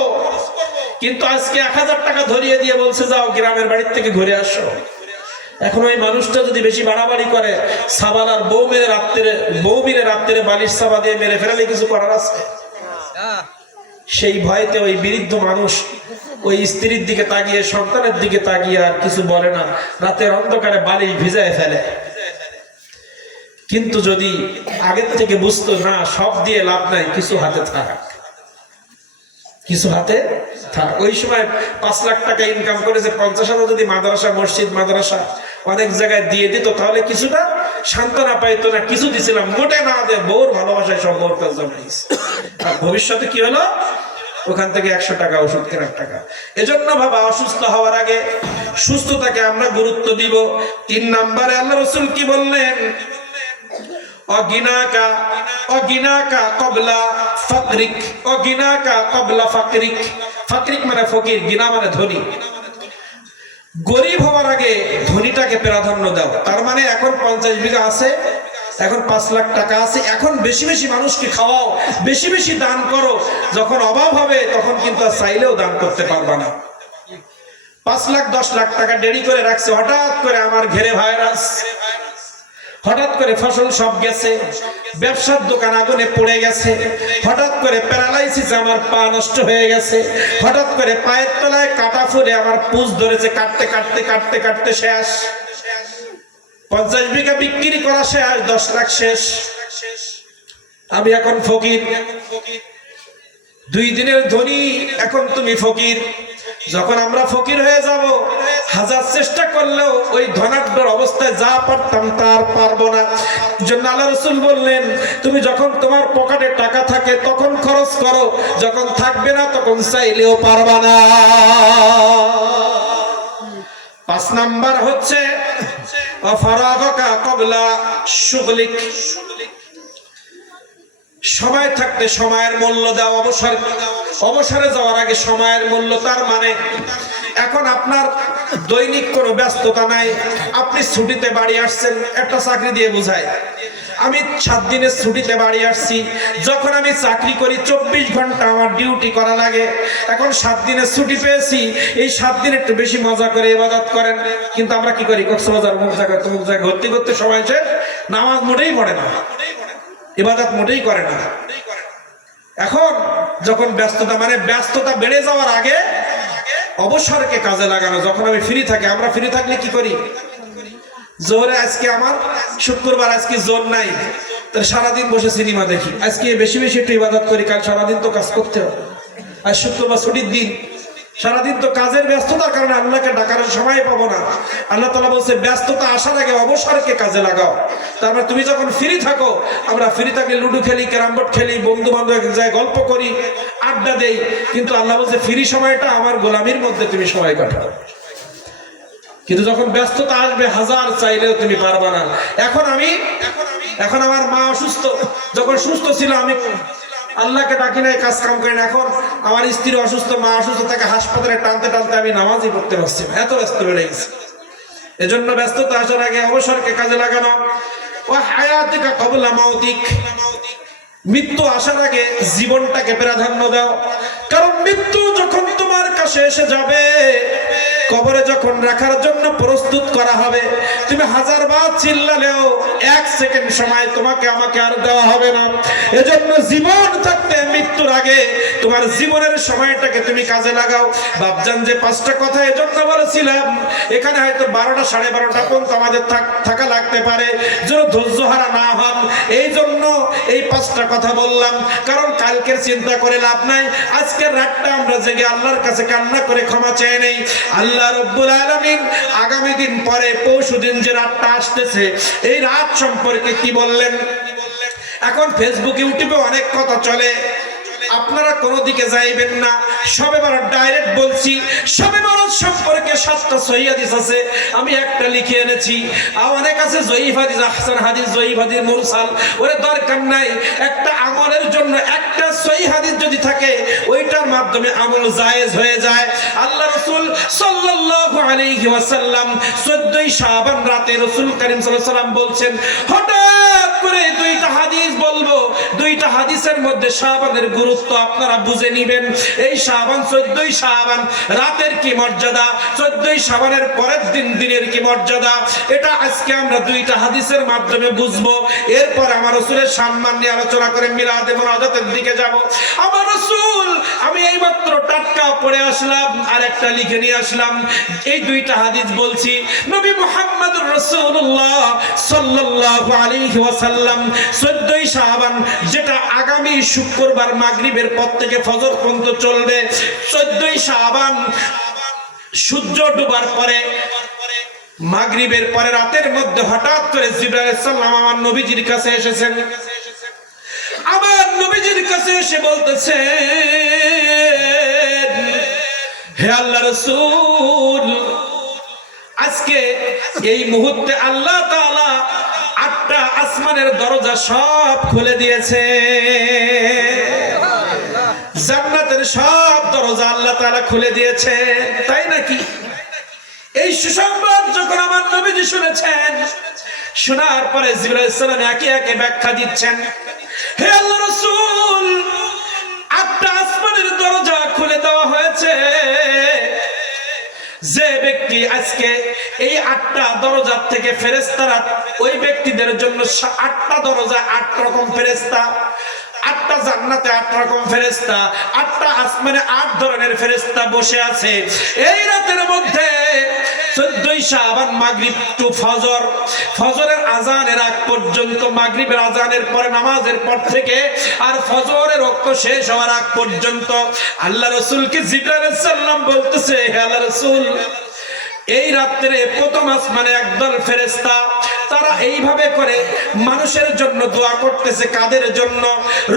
কিন্তু আজকে 1000 টাকা ধরিয়ে দিয়ে বলছে যাও গ্রামের বাড়ি থেকে ঘুরে আসো। এখন ওই মানুষটা যদি বেশি বাড়াবাড়ি করে, সাবালার বউ মিলে রাত্রে বালিশ সাবা দিয়ে মেরে ফেরালে কিছু করার আছে? সেই ভয়তে ওই বৃদ্ধ মানুষ ওই স্ত্রীর দিকে তাকিয়ে, সন্তানের দিকে তাকিয়ে আর কিছু বলে না, রাতের অন্ধকারে বালিশ ভিজায় ফেলে। কিন্তু যদি আগের থেকে বুঝতো না সব দিয়ে লাভ নাই, কিছু হাতে থাক, কিছু হাতে থাক। ওই সময় 5 লাখ টাকা ইনকাম করেছে, 50,000 যদি মাদ্রাসা, মসজিদ, মাদ্রাসা অনেক জায়গায় দিয়ে দিত, তাহলে কিছুটা সান্ত্বনা পাইতো না। কিছু দিছিলাম, মোটে না দে, বউর ভালোবাসায় সব বউর কাজ জমাইছে। আর ভবিষ্যতে কি হলো? ওখান থেকে 100 টাকা ওষুধ কেনার টাকা। এজন্য বাবা অসুস্থ হওয়ার আগে সুস্থতাকে আমরা গুরুত্ব দিব। 3 নম্বরে আল্লাহ রাসূল কি বললেন? অগিনাকা কবলা ফাকরিক, অগিনাকা কবলা ফাকরিক। ফাকরিক মানে ফকির, গিনা মানে ধনী। গরিব হওয়ার আগে ধনীটাকে প্রাধান্য দাও। তার মানে এখন 50 বিঘা আছে, এখন 5 লাখ টাকা আছে, এখন বেশি বেশি মানুষকে খাওয়াও, বেশি বেশি দান করো। যখন অভাব হবে তখন কিন্তু আর চাইলেও দান করতে পারবা না। 5 লাখ 10 লাখ টাকা দেরি করে রাখছে, হঠাৎ করে আমার ঘেরে ভাইরাস, হঠাৎ করে ফসল সব গেছে, ব্যবসার দোকান আগুনে পড়ে গেছে, হঠাৎ করে প্যারালাইসিস, আমার পা নষ্ট হয়ে গেছে, হঠাৎ করে পায়ের তলায় কাটা ফুলে আমার পুঁজ ধরেছে, কাটতে কাটতে কাটতে কাটতে শেষ। 50 বিঘা বিক্রি করা শেষ, 10 লাখ শেষ। আমি এখন ফকির, 2 দিনের ধনী, এখন তুমি ফকির। যখন আমরা ফকির হয়ে যাব, হাজার চেষ্টা করলেও ওই ধনাঢ্যর অবস্থায় যা পারতাম তার পারবো না। জন্য আল্লাহ রাসূল বললেন, তুমি যখন তোমার পকেটে টাকা থাকে তখন খরচ করো, যখন থাকবে না তখন চাইলেও পারবা না। 5 নাম্বার হচ্ছে ফারাগাকা ক্বাবলা শুগলিক। সময় থাকতে সময়ের মূল্য দাও, অবসরে যাওয়ার আগে সময়ের মূল্য। তার মানে এখন আপনার দৈনিক কোনো ব্যস্ততা নাই, আপনি ছুটিতে বাড়ি আসছেন, একটা চাকরি দিয়ে বোঝায় আমি 7 দিনের ছুটিতে বাড়ি আসছি। যখন আমি চাকরি করি 24 ঘন্টা আমার ডিউটি করা লাগে, এখন 7 দিনের ছুটি পেয়েছি, এই 7 দিন একটু বেশি মজা করে ইবাদত করেন। কিন্তু আমরা কি করি? কক্সবাজার মুখ জায়গা তমুক জায়গা ঘুরতে ঘুরতে সময় শেষ, নামাজ মোটেই পড়ে না, ইবাদত মোটেই করে না। এখন যখন ব্যস্ততা, মানে ব্যস্ততা বেড়ে যাওয়ার আগে অবসরকে কাজে লাগানো। যখন আমি ফ্রি থাকি, আমরা ফ্রি থাকলে কি করি? জোরে আজকে আমার শুক্রবার, আজকে জোর নাই, তাহলে সারাদিন বসে সিনেমা দেখি, আজকে বেশি বেশি একটু ইবাদত করি, কাল সারাদিন তো কাজ করতে হবে। আর শুক্রবার ছুটির দিন, সারাদিন তো কাজের ব্যস্ততার কারণে আল্লাহকে ডাকার সময় পাবো না। আল্লাহ তাআলা বলছে ব্যস্ততা আসার আগে অবসরকে কাজে লাগাও। তার মানে তুমি যখন ফ্রি থাকো, আমরা ফ্রি থাকলে লুডো খেলি, ক্যারাম বোর্ড খেলি, বন্ধু বান্ধব যায় গল্প করি, আড্ডা দেই, কিন্তু আল্লাহ বলছে ফ্রি সময়টা আমার গোলামির মধ্যে তুমি সময় কাটাও। কিন্তু যখন ব্যস্ততা আসবে হাজার চাইলেও তুমি পারবা না। এখন আমার মা অসুস্থ, যখন সুস্থ ছিল আমি আল্লাহকে ডাকি নাই, কাজ কাম করি না। এখন আমার স্ত্রী অসুস্থ, মা অসুস্থ, তাকে হাসপাতালে টানতে টানতে আমি নামাজই পড়তে পারছি না, এত ব্যস্ত বেড়ে গেছে। এজন্য ব্যস্ততা আসার আগে অবসরকে কাজে লাগানো। ও হায়াতিকা ক্বাবলা মাউতিক, মৃত্যু আসার আগে জীবনটাকে প্রাধান্য দাও। কারণ মৃত্যু যখন তোমার কাছে এসে যাবে, কবরে যখন রাখার জন্য প্রস্তুত করা হবে, তুমি হাজার বার চিল্লালেও 1 সেকেন্ড সময় তোমাকে আমাকে আর দেওয়া হবে না। এজন্য জীবন থাকতে মৃত্যুর আগে তোমার জীবনের সময়টাকে তুমি কাজে লাগাও। বাপজান যে 5টা কথা এজন্য বলেছিলাম, এখানে হয়তো 12টা 12:30 পর্যন্ত আমাদের থাকা লাগতে পারে, যেন ধৈর্য হারা না হন। এই জন্য এই 5টা কথা বললাম, কারণ কালকের চিন্তা করে লাভ নাই। আজকের রাতটা আমরা জেগে আল্লাহর কাছে কান্না করে ক্ষমা চেয়ে নেই। আল্লাহ রব্বুল আলামিন আগামী দিন পরে পরশুদিন যে রাতটা আসতেছে, এই রাত সম্পর্কে কি বললেন? এখন ফেসবুক ইউটিউবে অনেক কথা চলে, আপনারা কোনো দিকে যাইবেন না। শবে বরাত ডাইরেক্ট বলছি, শবে বরাত সম্পর্কে 7টা সহিহ হাদিস আছে, আমি একটা লিখে এনেছি। আর অনেক আছে জয়ীফ হাদিস, আহসান হাদিস, জয়ীফ হাদিস, মুরসাল, ওরে দরকার নাই। একটা আমলের জন্য একটা সহিহ হাদিস যদি থাকে, ওইটার মাধ্যমে আমল জায়েজ হয়ে যায়। আল্লাহ রাসূল সাল্লাল্লাহু আলাইহি ওয়াসাল্লাম 14ই শাবান রাতে রাসূল করিম সাল্লাল্লাহু আলাইহি ওয়াসাল্লাম বলছেন, হঠাৎ করে 2টা হাদিস বলবো, 2টা হাদিসের মধ্যে শাবানের গুরুত্ব আপনারা বুঝে নেবেন। এই শাবান 14ই শাবান রাতের কি মর্যাদা, 14ই শাবানের পরের দিন দিনের কি মর্যাদা, এটা আজকে আমরা 2টা হাদিসের মাধ্যমে বুঝবো। এরপর আমার রাসূলের সম্মান নিয়ে আলোচনা করে মিলাদে মুনাজাতের দিকে যাব। আমার রাসূল, আমি এইমাত্র টাটকা পড়ে আসলাম আর একটা লিখে নিয়ে আসলাম। এই 2টা হাদিস বলছি, নবী মুহাম্মদুর রাসূলুল্লাহ সাল্লাল্লাহু আলাইহি ওয়াসাল্লাম 14ই শাবান, যেটা আগামী শুক্রবার মাগরিবের পর থেকে ফজর পর্যন্ত চলবে, 14ই শাবান সূর্য ডোবার পরে মাগরিবের পরে রাতের মধ্যে হঠাৎ করে জিবরাইল আলাইহিস সালাম আমার নবীজির কাছে এসেছেন। আমার নবীজির কাছে এসে বলতেছে, হে আল্লাহর রাসূল, আজকে এই মুহূর্তে আল্লাহ তাআলা 8টা আসমানের দরজা সব খুলে দিয়েছে, জান্নাতের সব দরজা আল্লাহ তাআলা খুলে দিয়েছে, তাই নাকি? এই সুসংবাদ যখন আমার নবীজি শুনেছেন, শোনার পরে জিবরাইল আলাইহিস সালাম একে একে ব্যাখ্যা দিচ্ছেন। হে আল্লাহর রাসূল, 8টা আসমানের দরজা খুলে দেওয়া হয়েছে। যে ব্যক্তি আজকে এই 8টা দরজা থেকে ফেরেশতারা, ওই ব্যক্তিদের জন্য 8টা দরজা, 8 রকম ফেরেশতা, 8টা জান্নাতে 8 রকম ফেরেশতা, 8টা আসমানে 8 ধরনের ফেরেশতা বসে আছে। এই রাতের মধ্যে 14ই শাবান মাগরিব টু ফজর, ফজরের আজানের আগ পর্যন্ত, মাগরিবের আজানের পরে নামাজের পর থেকে আর ফজরের ওয়াক্ত শেষ হওয়ার আগ পর্যন্ত আল্লাহ রাসূলকে জিবরাইল আলাইহিস সালাম বলতেছে, হে আল্লাহ রাসূল, এই রাত্রে প্রথম আসমানে একদল ফেরেশতা, তারা এইভাবে করে মানুষের জন্য দোয়া করতেছে। কাদের জন্য?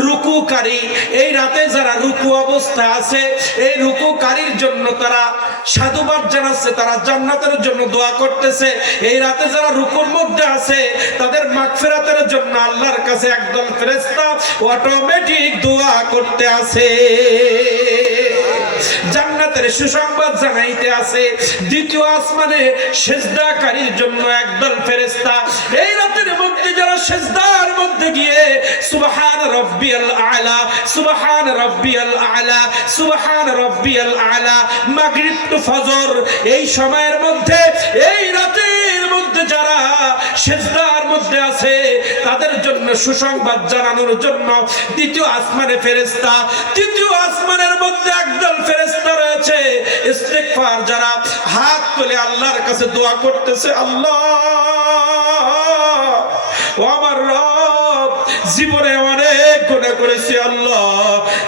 রুকুকারী। এই রাতে যারা রুকু অবস্থা আছে, এই রুকুকারীর জন্য তারা সাধুবাদ জানাচ্ছে, তারা জান্নাতের জন্য দোয়া করতেছে। এই রাতে যারা রুকুর মধ্যে আছে, তাদের মাগফিরাতের জন্য আল্লাহর কাছে একদল ফেরেশতা অটোমেটিক দোয়া করতে আছে, জান্নাতের সুসংবাদ জানাইতে আছে। দ্বিতীয় আসমানে সিজদাকারীর জন্য একদল ফেরেশতা, এই রাতের মধ্যে যারা সিজদার মধ্যে গিয়ে সুবহান রাব্বিয়াল আলা, সুবহান রাব্বিয়াল আলা, সুবহান রাব্বিয়াল আলা, মাগরিব টু ফজর, এই সময়ের মধ্যে, এই রাতের মধ্যে যারা সিজদার মধ্যে আছে, তাদের জন্য সুসংবাদ জানানোর জন্য দ্বিতীয় আসমানে ফেরেশতা। তৃতীয় আসমানের মধ্যে একদল ফেরেশতা রয়েছে ইস্তিগফার যারা হাত তুলে আল্লাহর কাছে দোয়া করতেছে, আল্লাহ ও আমার রব, জীবনে অনেক গুনাহ করেছি আল্লাহ,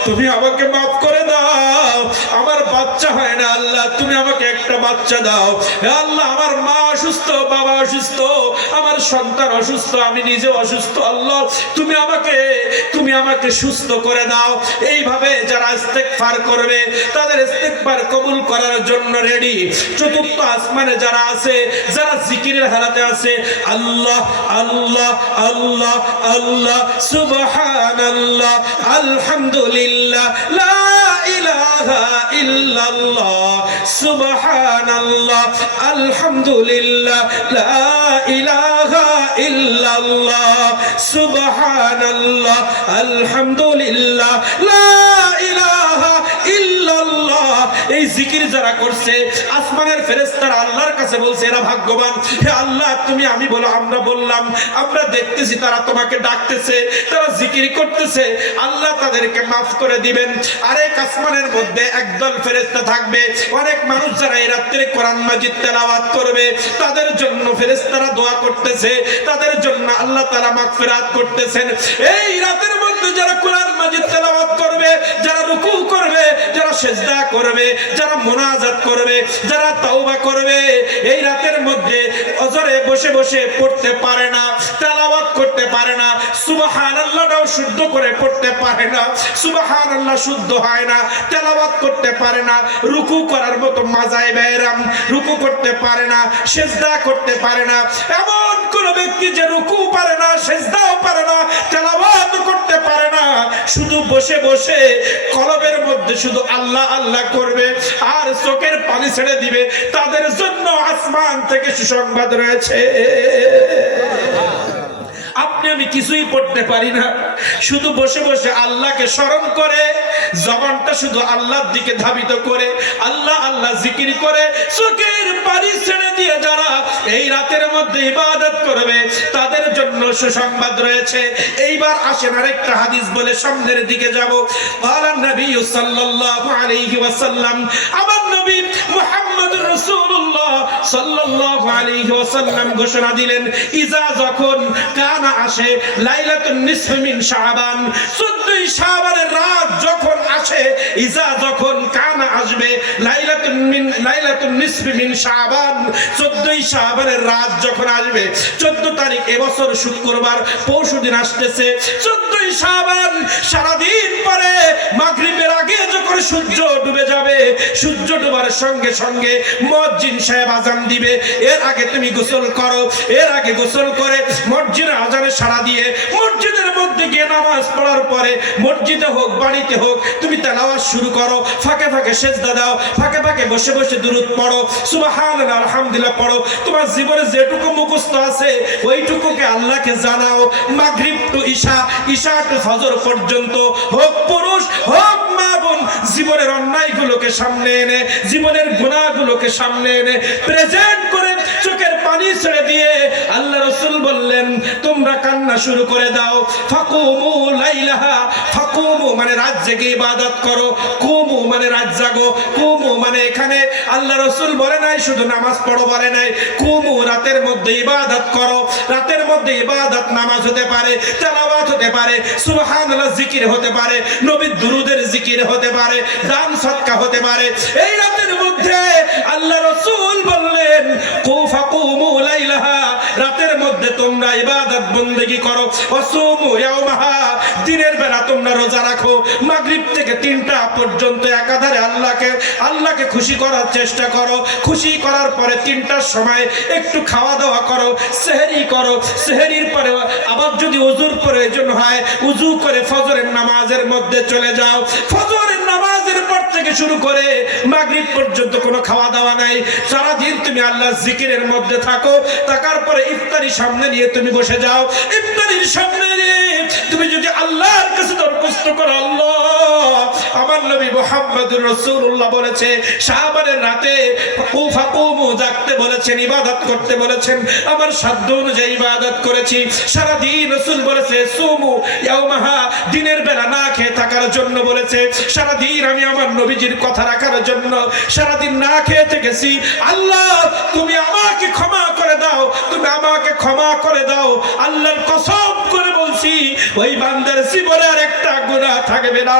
তুমি আমাকে মাফ করে দাও। আমার বাচ্চা হয় না আল্লাহ, তুমি আমাকে একটা বাচ্চা দাও। হে আল্লাহ, আমার মা অসুস্থ, বাবা অসুস্থ, আমার সন্তান অসুস্থ, আমি নিজে অসুস্থ আল্লাহ, তুমি আমাকে সুস্থ করে দাও। এইভাবে যারা ইস্তেগফার করবে তাদের ইস্তেগফার কবুল করার জন্য রেডি। চতুর্থ আসমানে যারা আছে, যারা জিকিরের হালাতে আছে, আল্লাহ আল্লাহ আল্লাহ আল্লাহ সুবহানাল্লাহ আলহামদুলিল্লাহ লা ইলাহা ইল্লাল্লাহ সুবহানাল্লাহ আলহামদুলিল্লাহ লা ইলাহা ইল্লাল্লাহ সুবহানাল্লাহ আলহামদুলিল্লাহ লা ইলাহা ইল্লাল্লাহ। এই জিকির যারা করছে আসমানের ফেরেশতারা আল্লাহর কাছে বলছে এরা ভাগ্যবান। হে আল্লাহ, তুমি আমি বলো, আমরা বললাম, আমরা দেখতেছি তারা তোমাকে ডাকতেছে, তারা জিকির করতেছে, আল্লাহ তাদেরকে মাফ করে দিবেন। আরেক আসমানের মধ্যে একদল ফেরেশতা থাকবে, অনেক মানুষ যারা এই রাত্রে কোরআন মাজিদ তেলাওয়াত করবে তাদের জন্য ফেরেশতারা দোয়া করতেছে, তাদের জন্য আল্লাহ তাআলা মাগফিরাত করতেছেন। এই রাতের মধ্যে যারা কোরআন মাজিদ তেলাওয়াত করবে, যারা রুকু করবে, যারা সিজদা করবে, যারা মুনাজাত করবে, যারা তাওবা করবে, এই রাতের মধ্যে অজরে বসে বসে পড়তে পারে না, তেলাওয়াত করতে পারে না, সুবহানাল্লাহটাও শুদ্ধ করে পড়তে পারে না, সুবহানাল্লাহ শুদ্ধ হয় না, তেলাওয়াত করতে পারে না, রুকু করার মতো মাজায় বেরাম রুকু করতে পারে না, সিজদা করতে পারে না, এমন কোন ব্যক্তি যে রুকু পারে না, সিজদাও পারে না, তেলাওয়াত করতে পারে না, শুধু বসে বসে কলবের মধ্যে শুধু আল্লাহ আল্লাহ করবে আর চোখের পানি ছেড়ে দিবে, তাদের জন্য আসমান থেকে সুসংবাদ রয়েছে। আপনি আমি কিছুই পড়তে পারি না, শুধু বসে বসে আল্লাহকে স্মরণ করে, জবানটা শুধু আল্লাহর দিকে ধাবিত করে আল্লাহ আল্লাহ জিকির করে, চোখের পানি ছেড়ে দিয়ে যারা এই রাতের মধ্যে ইবাদত করবে তাদের জন্য সুসংবাদ রয়েছে। এইবার আসেন আরেকটা হাদিস বলে সামনের দিকে যাব। বলেন নবী সাল্লাল্লাহু আলাইহি ওয়াসাল্লাম, আমার নবী মুহাম্মদুর রাসূলুল্লাহ সাল্লাল্লাহু আলাইহি ওয়াসাল্লাম ঘোষণা দিলেন, ইজা যখন কানা আসে লাইলাতুন নিসফ মিন শাবান, 14 শাবানের রাত যখন আসে, ইজা যখন কানা আসবে লাইলাতুন নিসফ মিন শাবান, 14 শাবানের রাত যখন আসবে, 14 তারিখ এবছর শুক্রবার পরশুদিন আসতেছে 14 শাবান, সারাদিন পরে মাগরিবের আগে যখন সূর্য ডুবে যাবে, সূর্য ডোবার সঙ্গে সঙ্গে মুয়াজ্জিন সাহেব আযান দিবে, এর আগে তুমি গোসল করো, এর আগে গোসল করে মসজিদের আযানে সাড়া দিয়ে মসজিদের মধ্যে গিয়ে নামাজ পড়ার পরে মসজিদে হোক বাড়িতে হোক তুমি তেলাওয়াত শুরু করো, ফাঁকে ফাঁকে সিজদা দাও, ফাঁকে ফাঁকে বসে বসে দুরূদ পড়ো, সুবহানাল্লাহ আলহামদুলিল্লাহ পড়ো, তোমার জীবনে যেটুকু মুখস্থ আছে ওইটুকুকে আল্লাহকে জানাও। মাগরিব টু ঈশা, ঈশা টু ফজর পর্যন্ত হোক পুরুষ হোক মা বোন, জীবনের অন্যায়গুলোকে সামনে এনে, জীবনের গুনাহগুলোকে সামনে এনে প্রেজেন্ট করে চোখের পানি ছেড়ে দিয়ে আল্লাহ রাসূল বললেন তোমরা কান্না শুরু করে দাও। ফাকুমু লাইলাহা, ফাকুমু মানে রাত জেগে ইবাদত করো, কুমু মানে রাত জাগো, কুমু মানে এখানে আল্লাহ রাসূল বলে নাই শুধু নামাজ পড়ো বলে নাই, কুমু রাতের মধ্যে ইবাদত করো। রাতের মধ্যে ইবাদত নামাজ হতে পারে, তেলাওয়াত হতে পারে, সুবহানাল্লাহ জিকির হতে পারে, নবীর দুরূদের জিকির হতে পারে, দান সদকা হতে পারে। এই রাতের মধ্যে আল্লাহ রাসূল বললেন ফাকুমু লাইলাহা, রাতের মধ্যে তোমরা ইবাদত বন্দেগী করো, ওয়াসুমু ইয়াওমাহা, দিনের বেলা তোমরা রোজা রাখো, মাগরিব থেকে 3টা পর্যন্ত একাধারে আল্লাহকে খুশি করার চেষ্টা করো, খুশি করার পরে 3টার সময় একটু খাওয়া দাওয়া করো, সেহরি করো, সেহরির পরে আবার যদি ওযুর প্রয়োজন হয় ওযু করে ফজরের নামাজের মধ্যে চলে যাও। ফজরের নামাজের পর থেকে শুরু করে মাগরিব পর্যন্ত কোনো খাওয়া দাওয়া নাই, সারা দিন তুমি আল্লাহর জিকিরের মধ্যে থাকো, থাকার পরে ইফতারি সামনে নিয়ে তুমি বসে যাও, ইফতারির সামনে নিয়ে তুমি যদি আল্লাহর কাছে দরখাস্ত করো, আল্লাহ আমার নবী মুহাম্মদ মুহাম্মাদুর রাসূলুল্লাহ বলেছে শাবানের রাতে ফাকুমু জাগতে বলেছেন, ইবাদত করতে বলেছেন, আমার সাধ্য অনুযায়ী ইবাদত করেছি। সারা দিন রাসূল বলেছে সুমু ইয়াউমাহা, দিনের বেলা না খেয়ে থাকার জন্য বলেছে। সারা দিন আমি আমার নবীজির কথা রাখার জন্য সারা দিন না খেয়ে থেকেছি। আল্লাহ তুমি আমাকে ক্ষমা করে দাও, তুমি আমাকে ক্ষমা করে দাও। আল্লাহর কসম করে বলছি ওই বান্দার জীবনে আর একটা গুনাহ থাকবে না।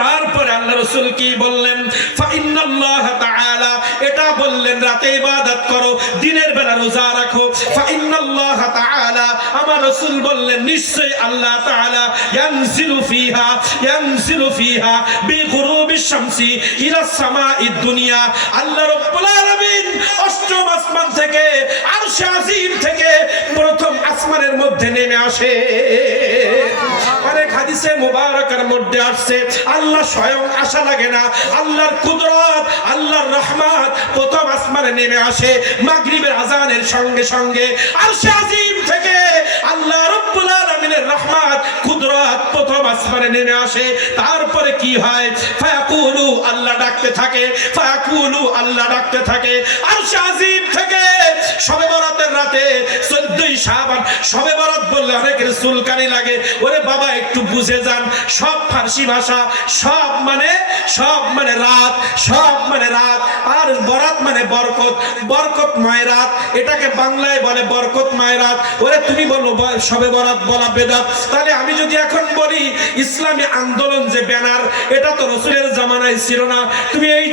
তারপরে আল্লাহ রাসূল কি বললেন? ফাইন্নাল্লাহ তাআলা, এটা বললেন রাতে ইবাদত করো, দিনের বেলা রোজা রাখো। ফাইন্নাল্লাহ তাআলা, আমার রাসূল বললেন নিশ্চয়ই আল্লাহ তাআলা ইয়ানজিলু ফিহা বিগুরুবিশ শামসি ইলা সামাঈদ দুনিয়া, আল্লাহ রাব্বুল আলামিন অষ্টম আসমান থেকে আরশে আজিম থেকে প্রথম আসমানের মধ্যে নেমে আসে। অনেক হাদিসে মুবারাকার মধ্যে আসছে আল্লাহ স্বয়ং আসা লাগে না, আল্লাহর কুদরত, আল্লাহর রহমত প্রথম আসমানে নেমে আসে মাগরিবের আজানের সঙ্গে সঙ্গে। আরশে আজিম থেকে আল্লাহ রাব্বুল আলামিনের রহমত, কুদরত প্রথম আসমানে নেমে আসে। তারপরে কি হয়? ফায়াকুলু, আল্লাহ ডাকতে থাকে, ফায়াকুলু, আল্লাহ ডাকতে থাকে। আরশে আজিম থেকে শবে বরাতের রাতে 14ই শাবান, শবে বরাত বললে অনেকের চুলকানি লাগে। ওরে বাবা একটু বুঝে যান, সব ফার্সি ভাষা, সব মানে রাত, সব মানে রাত, আর বরাত মানে বরকত, বরকতময় রাত, এটাকে বাংলায় বলে বরকতময় রাত। ওরে তুমি বলো শবে বরাত বলা বেদাত, তাহলে আমি যদি এখন বলি ইসলামী আন্দোলন যে ব্যানার, এটা তো রাসূলের জামানায় ছিল না, তুমি এই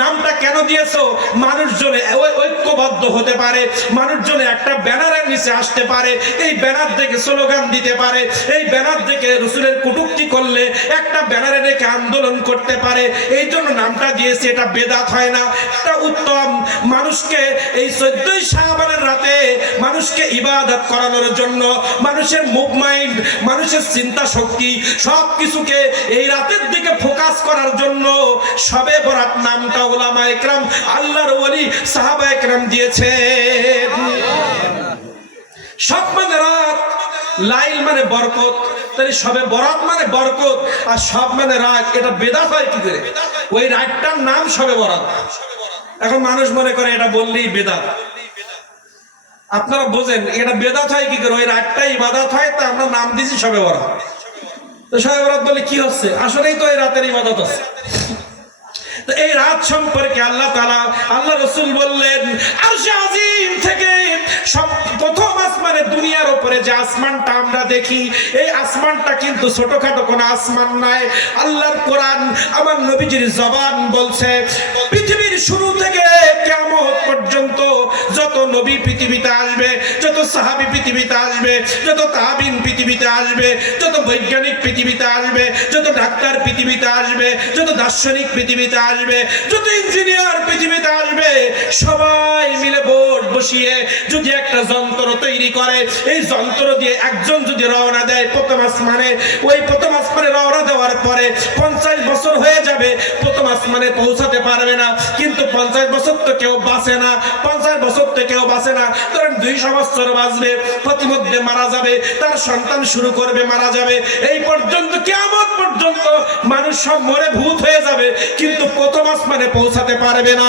নামটা কেন দিয়েছো? মানুষজনে ঐক্যবদ্ধ হতে পারে, মানুষজনে একটা ব্যানারের নিচে আসতে পারে, এই ব্যানার থেকে স্লোগান দিতে পারে, এই ব্যানার থেকে রাসূলের কটূক্তি করলে একটা ব্যানারে রেখে আন্দোলন করতে পারে, এই জন্য নামটা দিয়েছে। এটা বেদাত হয় না, এটা উত্তম। মানুষকে এই 14ই শাবানের রাতে মানুষকে ইবাদত করানোর জন্য, মানুষের মুভ মাইন্ড, মানুষের চিন্তা শক্তি সব কিছুকে এই রাতের দিকে ফোকাস করার জন্য শবে বরাত নামটা উলামায়ে কেরাম, আল্লাহর ওলি সাহাবায়ে কেরাম দিয়েছে। সব মানে রাত, লাইল মানে বরকত, তাই শবে বরাত মানে বরকত, আর সব মানে রাত। এটা বেদাত হয় কি করে? ওই রাতটার নাম শবে বরাত। এখন মানুষ মনে করে এটা বললেই বেদাত। আপনারা বোঝেন এটা বেদাত হয় কি করে? ওই রাতটাই ইবাদত হয়, তা আমরা নাম দিয়েছি শবে বরাত। তো শবে বরাত বলে কি হচ্ছে? আসলেই তো এই রাতের ইবাদত আছে। এই রাত সম্পর্কে আল্লাহ তাআলা, আল্লাহ রাসূল বললেন আরশে আজিম থেকে সব প্রথম আসমানে, দুনিয়ার উপরে যে আসমানটা আমরা দেখি, এই আসমানটা কিন্তু ছোটখাটো কোনো আসমান নয়। আল্লাহর কোরআন, আমার নবীজির জবান বলছে পৃথিবীর শুরু থেকে কিয়ামত পর্যন্ত যত নবী পৃথিবীতে আসবে, যত সাহাবী পৃথিবীতে আসবে, যত তাবিন পৃথিবীতে আসবে, যত বৈজ্ঞানিক পৃথিবীতে আসবে, যত ডাক্তার পৃথিবীতে আসবে, যত দার্শনিক পৃথিবীতে আসবে, যত ইঞ্জিনিয়ার পৃথিবীতে আসবে, সবাই মিলে বোর্ড বসিয়ে যদি একটা যন্ত্র তৈরি করে, এই যন্ত্র দিয়ে একজন যদি রওনা দেয় প্রথম আসমানে, ওই প্রথম আসমানে রওনা দেওয়ার পরে 50 বছর হয়ে যাবে, প্রথম আসমানে পৌঁছাতে পারবে না। কিন্তু 50 বছর তো কেউ বাঁচে না, 50 বছর তো কেউ বাঁচে না, ধরেন 200 বছর বাঁচবে, প্রতিমধ্যে মারা যাবে, তার সন্তান শুরু করবে, মারা যাবে, এই পর্যন্ত কিয়ামত পর্যন্ত মানুষ সব মরে ভূত হয়ে যাবে, কিন্তু প্রথম আসমানে পৌঁছাতে পারবে না।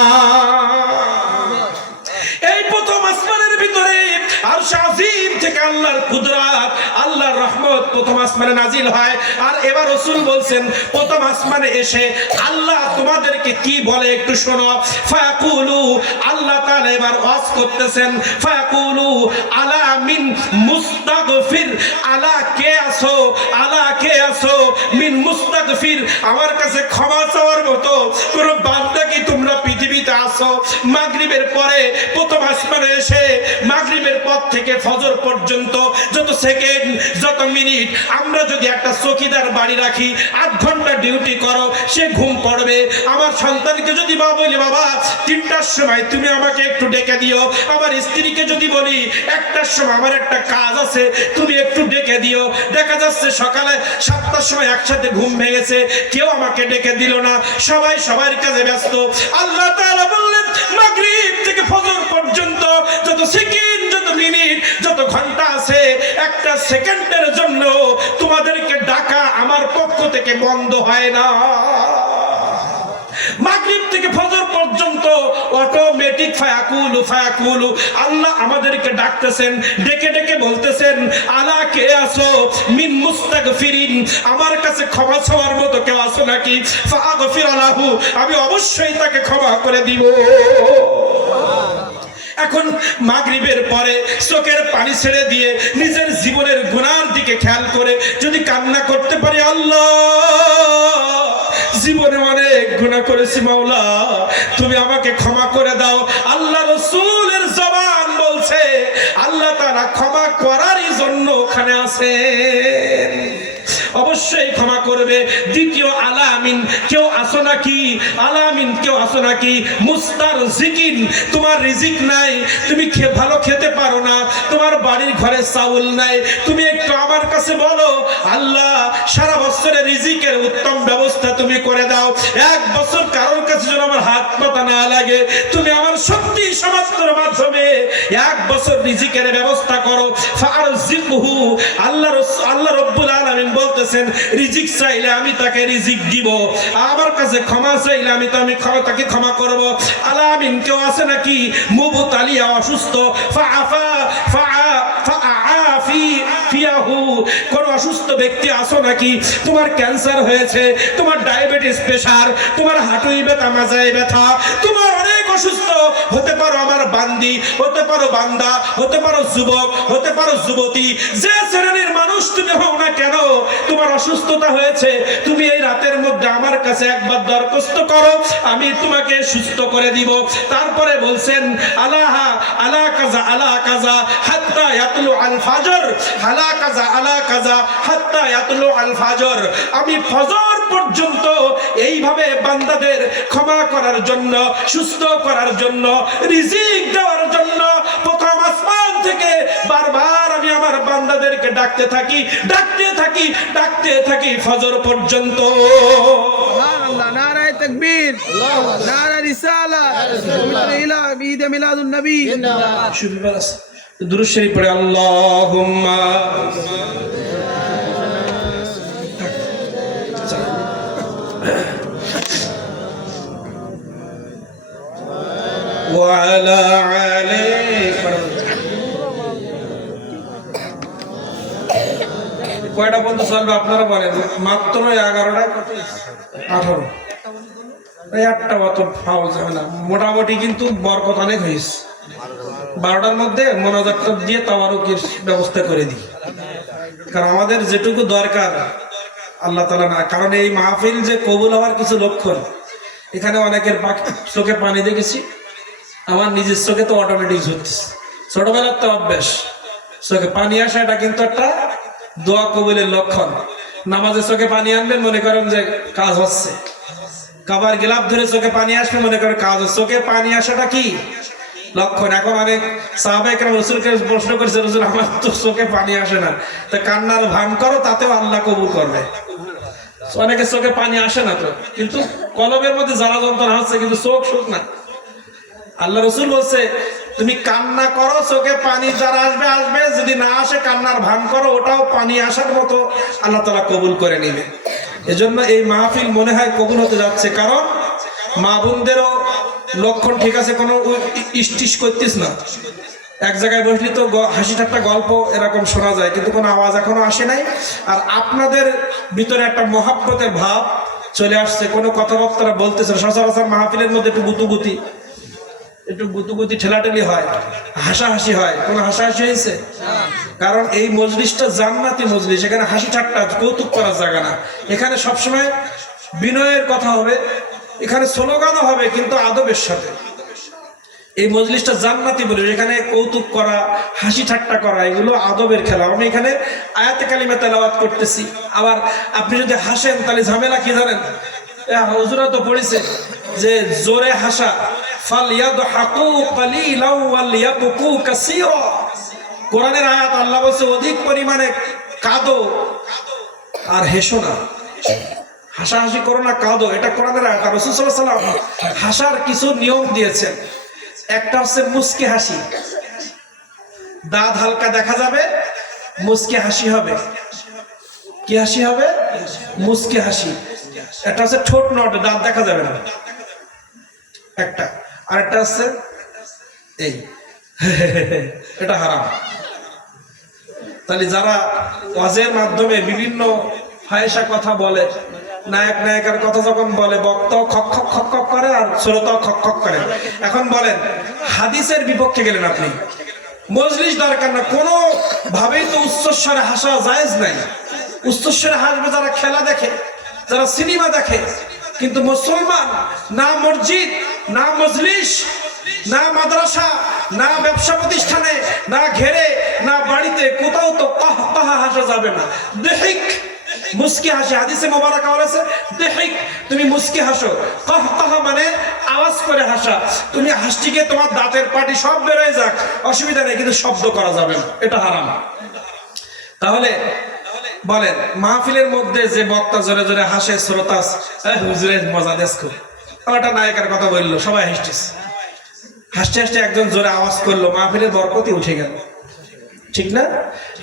এই প্রথম আসমানের ভিতরে আরশে আজিম থেকে আল্লাহর কুদরত, আল্লাহর রহমত প্রথম আসমানে নাজিল হয়। আর এবার রাসূল বলছেন প্রথম আসমানে এসে আল্লাহ তোমাদেরকে কি বলে একটু শোনো। ফায়াকুলু, আল্লাহ তাআলা এবার ওয়াজ করতেছেন, ফায়াকুলু আলা মিন মুস্তাগফির, আলা কে আছো, আলা কে আছো, মিন মুস্তাগফির, আমার কাছে ক্ষমা চাওয়ার মতো কোন বান্দা কি তোমরা পৃথিবীতে আছো? মাগরিবের পরে প্রথম আসমানে এসে মাগরিবের পর থেকে ফজর পর্যন্ত যত সেকেন্ড, যত মিনিট, আমরা যদি একটা চৌকিদার বাড়ি রাখি, 8 ঘন্টা ডিউটি করো, সে ঘুম পড়বে। আমার সন্তানকে যদি বলি বাবা 3টার সময় তুমি আমাকে একটু ডেকে দিও, আমার স্ত্রীকে যদি বলি 1টার সময় আমার একটা কাজ আছে তুমি একটু ডেকে দিও, দেখা যাচ্ছে সকালে 7টার সময় একসাথে ঘুম ভেঙেছে, কেউ আমাকে ডেকে দিল না, সবাই সবার কাজে ব্যস্ত। আল্লাহ তাআলা বললেন মাগরিব থেকে ফজর পর্যন্ত যত সেকেন্ড, যত মিনিট, যত ঘন্টা আছে আছে, একটা সেকেন্ডের জন্য তোমাদেরকে ডাকা আমার পক্ষ থেকে বন্ধ হয় না। মাগরিব থেকে ফজর পর্যন্ত অটোমেটিক ফায়াকুলু ফায়াকুলু আল্লাহ আমাদেরকে ডাকতেছেন, ডেকে ডেকে বলতেছেন আলা কে আসো মিন মুস্তাগফিরিন, আমার কাছে ক্ষমা চাওয়ার মতো কেউ আসো নাকি? ফাগফির লাহু, আমি অবশ্যই তাকে ক্ষমা করে দিব। এখন মাগরিবের পরে চোখের পানি ছেড়ে দিয়ে নিজের জীবনের গুনার দিকে খেয়াল করে যদি কান্না করতে পারি, আল্লাহ জীবনে অনেক গুনাহ করেছি মাওলা, তুমি আমাকে ক্ষমা করে দাও। আল্লাহ রাসূলের জবান বলছে আল্লাহ তাআলা ক্ষমা করারই জন্য ওখানে আছেন, অবশ্যই ক্ষমা করবে। দ্বিতীয় আলামিন, কেউ আসো নাকি? আলামিন, কেউ আসো নাকি? মুস্তারজিকিন, তোমার রিজিক নাই, তুমি ভালো খেতে পারো না, তোমার বাড়ির ঘরে চাউল নাই, তুমি একটু আমার কাছে বলো, আল্লাহ সারা বছরের রিজিকের উত্তম ব্যবস্থা তুমি করে দাও। এক বছর কারোর কাছে যেন আমার হাত পাতা না লাগে, তুমি আমার শক্তি সামর্থ্যের মাধ্যমে এক বছর রিজিকের ব্যবস্থা করো। ফারজিকহু, আল্লাহ রব্বুল আলামিন বলতেছেন রিজিক চাইলে আমি তাকে রিজিক দিব, আমার কাছে ক্ষমা চাইলে আমি তাকে ক্ষমা করব। আলামিন, কেউ আছে নাকি? মুবতালিয়া, অসুস্থ, কোন অসুস্থ ব্যক্তি আসো নাকি? তোমার ক্যান্সার হয়েছে, তোমার ডায়াবেটিস, প্রেসার, তোমার হাঁটুই ব্যথা, মাজায় ব্যথা, তোমার অনেক অসুস্থ হতে পারো আমার বান্দি, হতে পারো বান্দা, হতে পারো যুবক, হতে পারো যুবতী, যে শ্রেণীর মানুষ তুমি হও না কেন, তোমার অসুস্থতা হয়েছে, তুমি এই রাতের মধ্যে আমার কাছে একবার দরখাস্ত করো, আমি তোমাকে সুস্থ করে দিব। তারপরে বলছেন আলাহা আলা কাজা আলা কাজা হাত্তা ইয়াতলু আল ফাজর, আলা কাজা আলা কাজা হাত্তা ইয়াতলু আল ফাজর, আমি ফজর পর্যন্ত এইভাবে বান্দাদের ক্ষমা করার জন্য, সুস্থ করার জন্য, রিজিক দেওয়ার জন্য প্রথম আসমান থেকে বারবার আমি আমার বান্দাদেরকে ডাকতে থাকি, ডাকতে থাকি, ডাকতে থাকি ফজর পর্যন্ত। সুবহানাল্লাহ, নারায়ে তাকবীর, নারায়ে রিসালাত, ঈদ মিলাদুন নবী। দুরূদ শরীফ পড়ে আল্লাহুম্মা ওয়া আলা আলাইহি। কয়টা পর্যন্ত চলবে আপনারা বলেন? মাত্র 11টা 18, এই 8টা অত ফাউল যাবে না মোটামুটি, কিন্তু বরকত অনেক হয়েছে। 12টার মধ্যে মোনাজাতটা দিয়ে তাওয়ারুকের ব্যবস্থা করে দিই, কারণ আমাদের যেটুকু দরকার আল্লাহ তাআলা না, কারণ এই মাহফিল যে কবুল হওয়ার কিছু লক্ষণ, এখানে অনেকের চোখে পানি দেখেছি, আমার নিজের চোখে তো অটোমেটিক ঝরতেছে, ছোটবেলার তো অভ্যাস, চোখে পানি আসা এটা কিন্তু একটা দোয়া কবুলের লক্ষণ। নামাজে চোখে পানি আনবেন, মনে করেন যে কাজ হচ্ছে, কাবার গিলাফ ধরে চোখে পানি আসবে, মনে করেন কাজ হচ্ছে। চোখে পানি আসাটা কি লক্ষণ? এখন অনেক সাহাবায়ে কেরাম রাসূলকে প্রশ্ন করেছে, রাসূল আমার তো চোখে পানি আসে না, তা কান্নার ভান করো, তাতেও আল্লাহ কবুল করবে। অনেকে চোখে পানি আসে না তো, কিন্তু কলবের মধ্যে জ্বালা যন্ত্রণা হচ্ছে, কিন্তু চোখ শোক না। আল্লাহ রাসূল বলছে তুমি কান্না করো, চোখে পানি যারা আসবে আসবে, যদি না আসে কান্নার ভান করো, ওটাও পানি আসার মতো আল্লাহ তাআলা কবুল করে নেবে। এজন্য এই মাহফিল মনে হয় কবুল হতে যাচ্ছে, কারণ মা বোনদেরও লক্ষণ ঠিক আছে, কোনো ইস্টিস করতিস না, এক জায়গায় বসলি তো হাসি ঠাট্টা গল্প এরকম শোনা যায়, কিন্তু কোনো আওয়াজ এখনো আসে নাই। আর আপনাদের ভিতরে একটা মহাব্বতের ভাব চলে আসছে, কোনো কথাবার্তা বলতেছে। সচরাচর মাহফিলের মধ্যে একটু গুতুগুতি ঠেলাঠেলি হয়, হাসাহাসি হয়, কোনো হাসাহাসি হয়েছে? কারণ এই মজলিসটা জান্নাতি মজলিস, এখানে হাসি ঠাট্টা কৌতুক করার জায়গা না, এখানে সবসময় বিনয়ের কথা হবে, এখানে স্লোগানও হবে, কিন্তু আদবের সাথে। এই মজলিসটা জান্নাতি বলে, এখানে কৌতুক করা, হাসি ঠাট্টা করা, এগুলো আদবের খেলা। আমি এখানে আয়াতে কালিমা তেলাওয়াত করতেছি, আবার আপনি যদি হাসেন তাহলে ঝামেলা কি জানেন? হুজুরা তো পড়েছে যে জোরে হাসা, ফালইয়াদহাকু কালিলাও ওয়ালইয়াবকু কাসীরা। কোরআনের আয়াত, আল্লাহ বলছে অধিক পরিমাণে কাঁদো আর হেসো না, হাসাহাসি করো না, কাঁদো, এটা কোরআনের আয়াত। রাসূল সাল্লাল্লাহু আলাইহি ওয়াসাল্লাম হাসার কিছু নিয়ম দিয়েছেন। একটা হচ্ছে মুস্কি হাসি, দাঁত হালকা দেখা যাবে, মুস্কি হাসি হবে। কি হাসি হবে? মুস্কি হাসি। একটা হচ্ছে ঠোঁট নড়বে, দাঁত দেখা যাবে না একটা, আর একটা হচ্ছে এই এটা হারাম। তাহলে যারা ওয়াজের মাধ্যমে বিভিন্ন ফাহিশা কথা বলে, নায়ক নায়িকার কথা যখন বলে, বক্তাও খক খক খক খক করে আর শ্রোতাও খক খক করে। এখন বলেন হাদিসের বিপক্ষে গেলেন আপনি, মজলিস দরকার না, কোনো ভাবেই তো উচ্চস্বরে হাসা জায়েজ নাই। উচ্চস্বরে হাসবে যারা খেলা দেখে, যারা সিনেমা দেখে। কিন্তু মুসলমান না মসজিদ, না মজলিস, না মাদ্রাসা, না ব্যবসা প্রতিষ্ঠানে, না ঘেরে, না বাড়িতে, কোথাও তো কাহ কাহা হাসা যাবে না। দেহিক মুস্কি হাসি, হাদিসে মোবারকা বলেছে দেহিক, তুমি মুস্কি হাসো। কাহ কাহা মানে আওয়াজ করে হাসা। তুমি হাসছি গিয়ে তোমার দাঁতের পাটি সব বেরোয় যাক, অসুবিধা নেই, কিন্তু শব্দ করা যাবে না, এটা হারাম। তাহলে বলেন মাহফিলের মধ্যে যে বক্তা জোরে জোরে হাসে, শ্রোতা হুজুরের মজা দেখো, ওটা নায়কের কথা বললো, সবাই হাসতেছে। হাসতে হাসতে একজন জোরে আওয়াজ করলো, মাহফিলের বরকতই উঠে গেল, ঠিক না?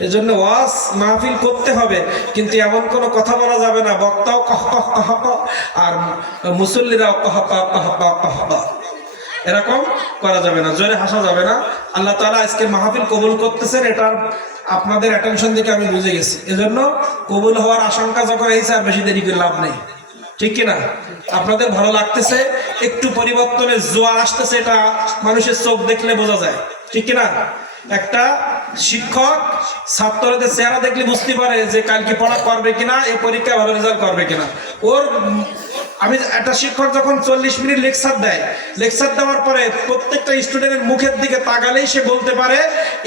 এজন্য ওয়াজ মাহফিল করতে হবে, কিন্তু এমন কোনো কথা বলা যাবে না বক্তাও কহ কহ কহ কহ আর মুসল্লিরাও কহ কহ কহ কহ কহ কহ, এরকম করা যাবে না, জোরে হাসা যাবে না। আল্লাহ তাআলা আজকে মাহফিল কবুল করতেছেন, এটার আপনাদের অ্যাটেনশন দেখে আমি বুঝে গেছি। এজন্য কবুল হওয়ার আশঙ্কা যখন হয়েছে আর বেশি দেরি করে লাভ নেই, ঠিক কিনা? আপনাদের ভালো লাগতেছে, একটু পরিবর্তনের জোয়ার আসতেছে, এটা মানুষের চোখ দেখলে বোঝা যায়, ঠিক কিনা? একটা শিক্ষক ছাত্রদের চেহারা দেখলে বুঝতে পারে যে কালকে পড়া করবে কিনা, এই পরীক্ষায় ভালো রেজাল্ট করবে কিনা। আমি একটা শিক্ষক যখন 40 মিনিট লেকচার দেয়, লেকচার দেওয়ার পরে প্রত্যেকটা স্টুডেন্টের মুখের দিকে তাকালেই সে বলতে পারে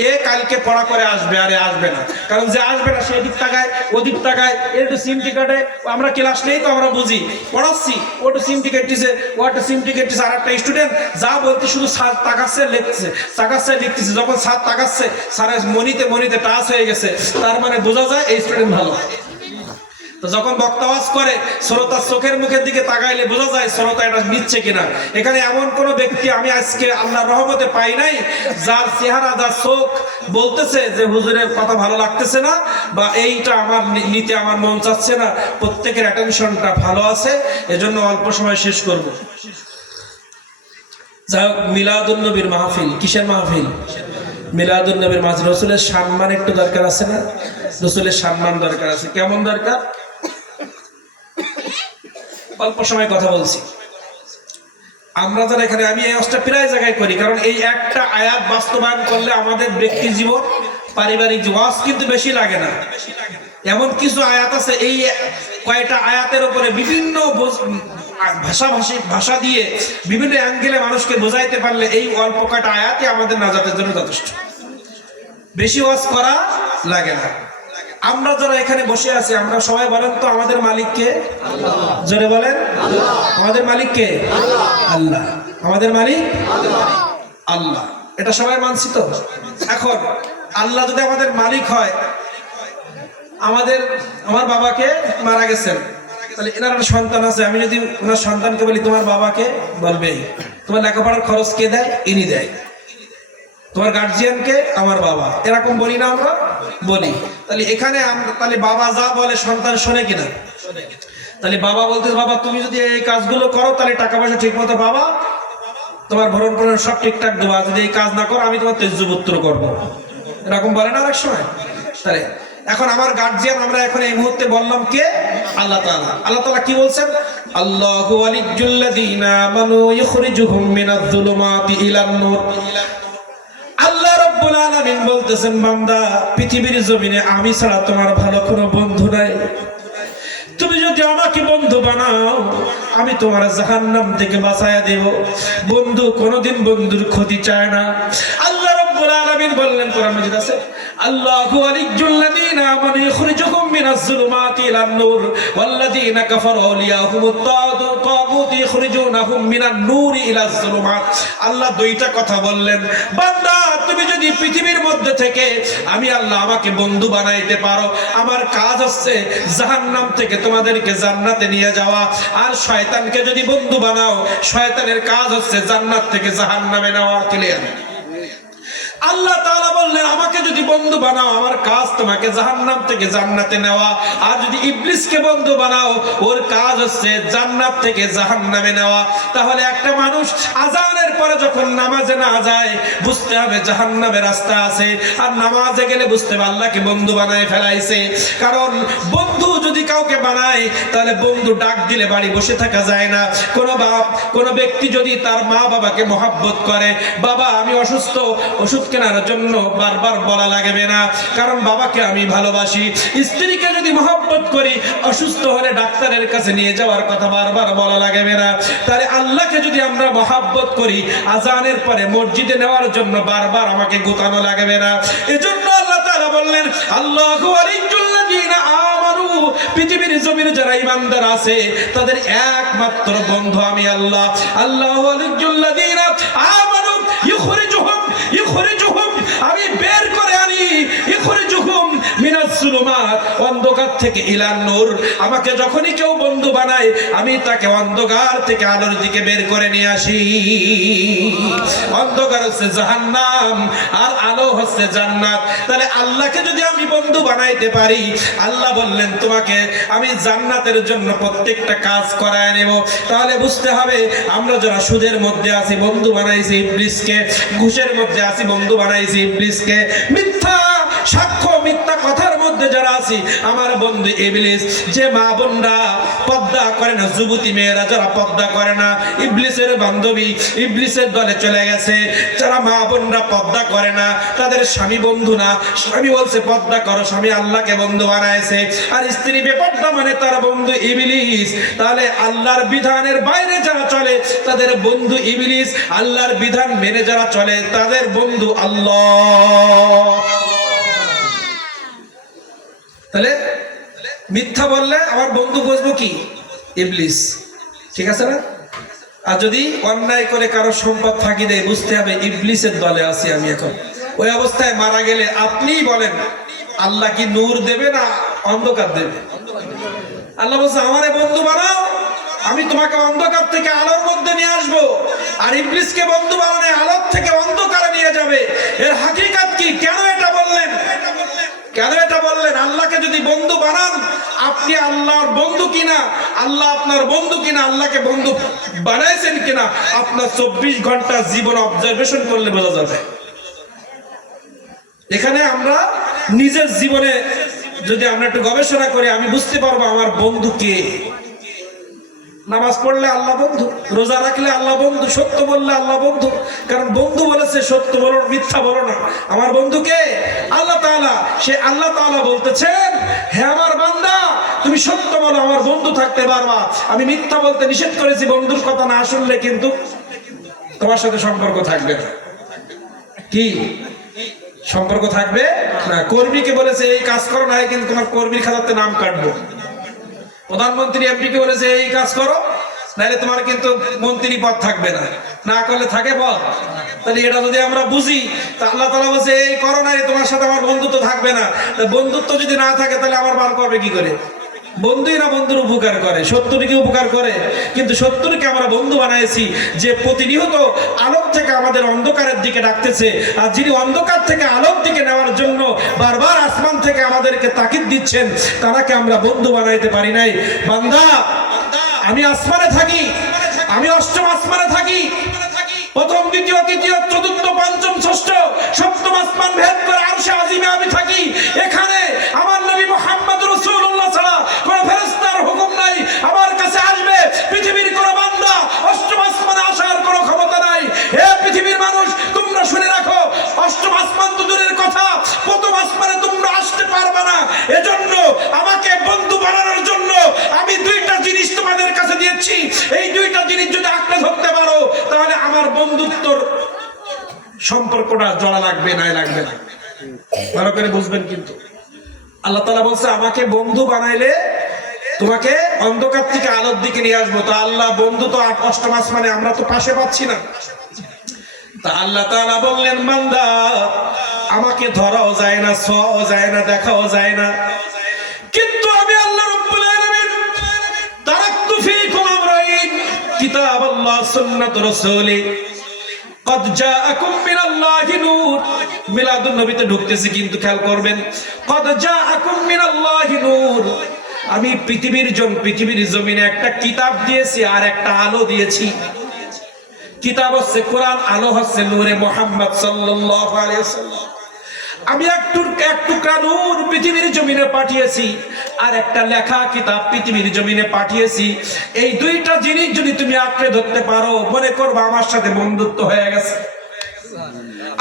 এ কালকে পড়া করে আসবে, আরে আসবে না। কারণ যে আসবে না সে এদিক তাকায়, ওদিক তাকায়, এর একটু সিমটি কাটে, আমরা ক্লাস নেই তো আমরা বুঝি, পড়াচ্ছি, ও একটু সিমটি কেটেছে, ও একটা সিমটি কেটেছে। আর একটা স্টুডেন্ট যা বলতে শুধু স্যার তাকাচ্ছে, লিখছে, তাকাচ্ছে, লিখতেছে। যখন স্যার তাকাচ্ছে, স্যারের মনিতে টাচ হয়ে গেছে, তার মানে বোঝা যায় এই স্টুডেন্ট ভালো। তো যখন বক্তা ওয়াজ করে, শ্রোতার চোখের মুখের দিকে তাকাইলে বোঝা যায় শ্রোতা এটা নিচ্ছে কিনা। এখানে এমন কোন ব্যক্তি আমি আজকে আল্লাহর রহমতে পাই নাই যার চেহারা, যার চোখ বলতেছে যে হুজুরের কথা ভালো লাগতেছে না, বা এইটা আমার নিতে আমার মন চাচ্ছে না। প্রত্যেকের অ্যাটেনশনটা ভালো আছে, এজন্য অল্প সময় শেষ করব। যাই হোক, মিলাদুন নবীর মাহফিল, কিসের মাহফিল? মিলাদুন নবীর মাহফিল। রসুলের সম্মান একটু দরকার আছে না? রসুলের সম্মান দরকার আছে। কেমন দরকার? অল্প সময় কথা বলছি। আমরা যারা এখানে, আমি এই ওয়াজটা প্রায় জায়গায় করি, কারণ এই একটা আয়াত বাস্তবায়ন করলে আমাদের ব্যক্তি জীবন, পারিবারিক ওয়াজ কিন্তু বেশি লাগে না। এমন কিছু আয়াত আছে, এই কয়টা আয়াতের উপরে বিভিন্ন ভাষা দিয়ে বিভিন্ন অ্যাঙ্গেলে মানুষকে বোঝাইতে পারলে এই অল্প কয়টা আয়াতই আমাদের নাজাতের জন্য যথেষ্ট। বেশি ওয়াজ করা লাগে না। আমরা যারা এখানে বসে আছি, আমরা সবাই বলেন তো আমাদের মালিক কে? আল্লাহ। জোরে বলেন আল্লাহ। আমাদের মালিক কে? আল্লাহ। আমাদের মালিক আল্লাহ, এটা সবাই মানছি তো। এখন আল্লাহ যদি আমাদের মালিক হয়, আমার বাবাকে মারা গেছেন, তাহলে এনার একটা সন্তান আছে, আমি যদি ওনার সন্তানকে বলি তোমার বাবাকে, বলবে তোমার লেখাপড়ার খরচ কে দেয়? ইনি দেয়। তোমার গার্জিয়ানকে? আমার বাবা। এরকম বলি না আমরা? বলি। তাহলে এখানে তাহলে বাবা যা বলে সন্তান শোনে কিনা? তাহলে বাবা বলতে, বাবা তুমি যদি এই কাজগুলো করো তাহলে টাকা পয়সা ঠিক মতো পাবা, তোমার ভরণ পোষণ সব ঠিকঠাক দেবা, যদি এই কাজ না করো আমি তোমার তেজপুত্র করবো, এরকম বলে না অনেক সময়? তাহলে এখন আমার গার্জিয়ান আমরা এখন এই মুহূর্তে বললাম কে? আল্লাহ তাআলা। আল্লাহ তাআলা কি বলছেন? আল্লাহু ওয়ালিয়্যুল্লাযীনা আমানু ইখরিজুহুম মিনাজ যুলুমাতি ইলান নূর। আল্লাহ রাব্বুল আলামিন বলতেছেন, বান্দা পৃথিবীর জমিনে আমি ছাড়া তোমার ভালো কোনো বন্ধু নাই। তুমি যদি আমাকে বন্ধু বানাও, আমি তোমার জাহান্নাম থেকে বাঁচায়া দেব। বন্ধু কোনোদিন বন্ধুর ক্ষতি চায় না। আল্লাহ রাব্বুল আলামিন বললেন কোরআন মাজিদ আছে, আল্লাহু ওয়ালিয়্যুল্লাযীনা আমানু ইখরিজুহুম মিনাজ যুলুমাতি ইলান নূর ওয়াল্লাযীনা কাফারু আউলিয়াহুমুত তাগুত ইখরিজুনাহুম মিনান নূরি ইলাজ যুলুমাত। আল্লাহ দুইটা কথা বললেন, বান্দা তুমি যদি পৃথিবীর মধ্যে থেকে আমি আল্লাহ আমাকে বন্ধু বানাইতে পারো, আমার কাজ হচ্ছে জাহান্নাম থেকে তোমাদেরকে জান্নাতে নিয়ে যাওয়া। আর শয়তানকে যদি বন্ধু বানাও, শয়তানের কাজ হচ্ছে জান্নাত থেকে জাহান্নামে নেওয়া। ক্লিয়ার? আল্লাহ তাআলা বললেন আমাকে যদি বন্ধু বানাও আমার কাজ তোমাকে জাহান্নাম থেকে জান্নাতে নেওয়া, আর যদি ইবলিসকে বন্ধু বানাও ওর কাজ হচ্ছে জান্নাত থেকে জাহান্নামে নেওয়া। তাহলে একটা মানুষ আজানের পরে যখন নামাজে না যায় বুঝতে হবে জাহান্নামের রাস্তা আছে, আর নামাজে গেলে বুঝতে হবে আল্লাহকে বন্ধু বানায় ফেলাইছে। কারণ বন্ধু যদি কাউকে বানায় তাহলে বন্ধু ডাক দিলে বাড়ি বসে থাকা যায় না। কোনো ব্যক্তি যদি তার মা বাবাকে মহব্বত করে, বাবা আমি অসুস্থ, ওষুধ কেনার জন্য বারবার বলা লাগবে না, কারণ বাবাকে আমি ভালোবাসি। স্ত্রীকে যদি মহব্বত করি, অসুস্থ হলে ডাক্তারের কাছে নিয়ে যাওয়ার কথা বারবার বলা লাগবে না। তাহলে আল্লাহকে যদি আমরা মহব্বত করি, আজানের পরে মসজিদে নেওয়ার জন্য বারবার আমাকে গোতানো লাগবে না। এজন্য আল্লাহ তাআলা বললেন আল্লাহু ওয়ালিয়্যুল্লাযীনা আমানু, পৃথিবীর জমিনে যারা ঈমানদার আছে তাদের একমাত্র বন্ধু আমি আল্লাহ। আল্লাহু ওয়ালিয়্যুল্লাযীনা আমানু ইখরিজুহুম, আমি বের করে আনি, ইখরিজুহুম মিনাস যুলুমাত, অন্ধকার থেকে ইলান নূর। আমাকে যখনই কেউ বন্ধু বানায় আমি তাকে অন্ধকার থেকে আলোর দিকে বের করে নিয়ে আসি। অন্ধকার হচ্ছে জাহান্নাম আর আলো হচ্ছে জান্নাত। তাহলে আল্লাহকে যদি আমি বন্ধু বানাইতে পারি, আল্লাহ বললেন তোমাকে আমি জান্নাতের জন্য প্রত্যেকটা কাজ করায় নেব। তাহলে বুঝতে হবে আমরা যারা সুদের মধ্যে আছি বন্ধু বানাইছি ইবলিসকে, ঘুষের মধ্যে আছি বন্ধু বানাইছি ইবলিসকে, মিথ্যা সাক্ষ্য মিথ্যা কথার মধ্যে যারা আছি আমার বন্ধু ইবলিস। যে মা বোনরা পর্দা করে না, যুবতী মেয়েরা যারা পর্দা করে না, ইবলিসের বান্ধবী, ইবলিসের দলে চলে গেছে। যারা মা বোনরা পর্দা করে না তাদের স্বামী বন্ধু না, স্বামী বলছে পর্দা করো, স্বামী আল্লাহকে বন্ধু বানাইছে। আর স্ত্রী বেপর্দা মানে তার বন্ধু ইবলিস। তাহলে আল্লাহর বিধানের বাইরে যারা চলে তাদের বন্ধু ইবলিস, আল্লাহর বিধান মেনে যারা চলে তাদের বন্ধু আল্লাহ। তাহলে মিথ্যা বললে আমার বন্ধু বুঝবো কি? ইবলিস। ঠিক আছে না? আর যদি অন্যায় করে কারো সম্পদ ফাঁকি দেয় বুঝতে হবে ইবলিসের দলে আছি আমি এখন। ওই অবস্থায় মারা গেলে আপনিই বলেন আল্লাহ কি নূর দেবে না অন্ধকার দেবে? আল্লাহ বলছে আমারে বন্ধু বানাও, আমি তোমাকে অন্ধকার থেকে আলোর মধ্যে নিয়ে আসবো। আর ইবলিসকে বন্ধু বানানো আলোর থেকে অন্ধকারে নিয়ে যাবে। এর হাকিকত কি? কেন এটা বললেন? কেন এটা বললেন? আল্লাহকে যদি বন্ধু বানান আপনি আল্লাহর বন্ধু কিনা, আল্লাহ আপনার বন্ধু কিনা, আল্লাহকে বন্ধু বানাইছেন কিনা আপনার 24 ঘন্টা জীবন অবজারভেশন করলে বোঝা যাবে। এখানে আমরা নিজের জীবনে যদি আমরা একটু গবেষণা করি আমি বুঝতে পারবো আমার বন্ধু কে। নামাজ পড়লে আল্লাহ বন্ধু, রোজা রাখলে আল্লাহ বন্ধু, সত্য বললে আল্লাহ বন্ধু। কারণ বন্ধু বলেছে সত্য বলো, মিথ্যা বলো না। আমার বন্ধু কে? আল্লাহ তাআলা। সে আল্লাহ তাআলা বলতেছেন হে আমার বান্দা তুমি সত্য বলো, আমার বন্ধু থাকতে পারবা। আমি মিথ্যা বলতে নিষেধ করেছি, বন্ধুর কথা না শুনলে কিন্তু তোমার সাথে সম্পর্ক থাকবে না। কি সম্পর্ক থাকবে না? কর্মীকে বলেছে এই কাজ করো না, কিন্তু তোমার কর্মীর খাতাতে নাম কাটবো। প্রধানমন্ত্রী এমপিকে বলেছে এই কাজ করো, নাহলে তোমার কিন্তু মন্ত্রী পদ থাকবে না, না করলে থাকে পদ। তাহলে এটা যদি আমরা বুঝি তা আল্লাহ তাআলা বলছে এই করো না, তোমার সাথে আমার বন্ধুত্ব থাকবে না। বন্ধুত্ব যদি না থাকে তাহলে আমার বার করবে কি করে? বন্ধুই না বন্ধুর উপকার করে, শত্রুকে উপকার করে। কিন্তু শত্রুকে আমরা বন্ধু বানাইছি যে প্রতিনিয়ত আলোক থেকে আমাদের অন্ধকারের দিকে ডাকতেছে, আর যিনি অন্ধকার থেকে আলোর দিকে নেওয়ার জন্য বারবার আসমান থেকে আমাদেরকে তাকিদ দিচ্ছেন, তারাকে আমরা বন্ধু বানাইতে পারি নাই। বান্দা আমি আসমানে থাকি, আমি অষ্টম আসমানে থাকি, প্রথম দ্বিতীয় তৃতীয় চতুর্থ পঞ্চম ষষ্ঠ সপ্তম আসমান ভেদ করে আরশে আজিমে আমি থাকি। এখানে আমার নবী মুহাম্মদ রাসূলুল্লাহ ছাড়া কোন ফেরেশতার হুকুম নাই আমার কাছে আসবে। পৃথিবীর কোন বান্দা অষ্টম আসমানে আসার কোন ক্ষমতা নাই। হে পৃথিবীর মানুষ তোমরা শুনে রাখো, অষ্টম আসমান তো দূরের কথা, প্রথম আসমানে তোমরা আসতে পারবে না। এজন্য আমাকে বন্ধু বানানোর জন্য আমি দুইটা জিনিস তোমাদের কাছে দিয়েছি। এই দুইটা জিনিস যদি আঁকড়ে ধরতে পারো তাহলে আমার বন্ধুত্বর সম্পর্কটা জড়া লাগবে, নাই লাগবে না। ভালো করে বুঝবেন। কিন্তু আল্লাহ তাআলা বলছে আমাকে বন্ধু বানাইলে তোমাকে অন্ধকার থেকে আলোর দিকে নিয়ে আসবো। তা আল্লাহ বন্ধু তো অষ্টম আসমানে, আমরা তো পাশে পাচ্ছি না। তা আল্লাহ তাআলা বললেন বান্দা আমাকে ধরাও যায় না, ছোঁয়াও যায় না, দেখাও যায় না, কিন্তু আমি আল্লাহ রাব্বুল আলামিন তারাকতু ফীকুম আমরাইন কিতাবাল্লাহ সুন্নাত রাসূলি কদ জাআকুম মিনাল্লাহি নূর মিলাদুন নবীতে ঢুকতেছি, কিন্তু খেয়াল করবেন কদ জাআকুম মিনাল্লাহি নূর, আমি পৃথিবীর জমিনে একটা কিতাব দিয়েছি আর একটা আলো দিয়েছি। কিতাব হচ্ছে কোরআন, আলো হচ্ছে নূরে মুহাম্মদ সাল্লাল্লাহু আলাইহি ওয়াসাল্লাম। আমি এক টুকরা নূর পৃথিবীর জমিনে পাঠিয়েছি আর একটা লেখা কিতাব পৃথিবীর জমিনে পাঠিয়েছি। এই দুইটা জিনিস যদি তুমি আঁকড়ে ধরতে পারো, মনে করবে আমার সাথে বন্ধুত্ব হয়ে গেছে।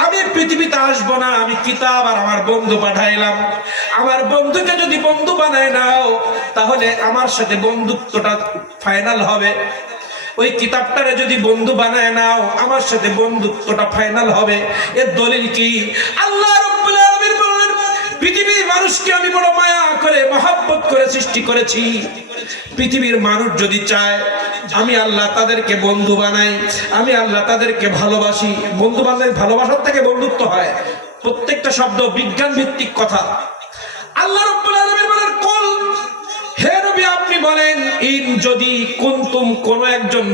আমি পৃথিবীতে আসবো না, আমি কিতাব আর আমার বন্ধু পাঠাইলাম। আমার বন্ধুকে যদি বন্ধু বানায় নাও, তাহলে আমার সাথে বন্ধুত্বটা ফাইনাল হবে। ওই কিতাবটারে যদি বন্ধু বানায় নাও, আমার সাথে বন্ধুত্বটা ফাইনাল হবে। এর দলিল কি? আল্লাহ রাব্বুল আলামিন বললেন, পৃথিবীর মানুষকে আমি বড় মায়া করে মহব্বত করে সৃষ্টি করেছি। পৃথিবীর মানুষ যদি চায়, আমি আল্লাহ তাদেরকে বন্ধু বানাই, আমি আল্লাহ তাদেরকে ভালোবাসি। বন্ধু বানাই, ভালোবাসার থেকে বন্ধুত্ব হয়। প্রত্যেকটা শব্দ বিজ্ঞান ভিত্তিক কথা। আল্লাহ রাব্বুল আলামিন বলেন, কুল, হে নবী আপনি বলেন, ইন যদি কুনতুম, কোন একজন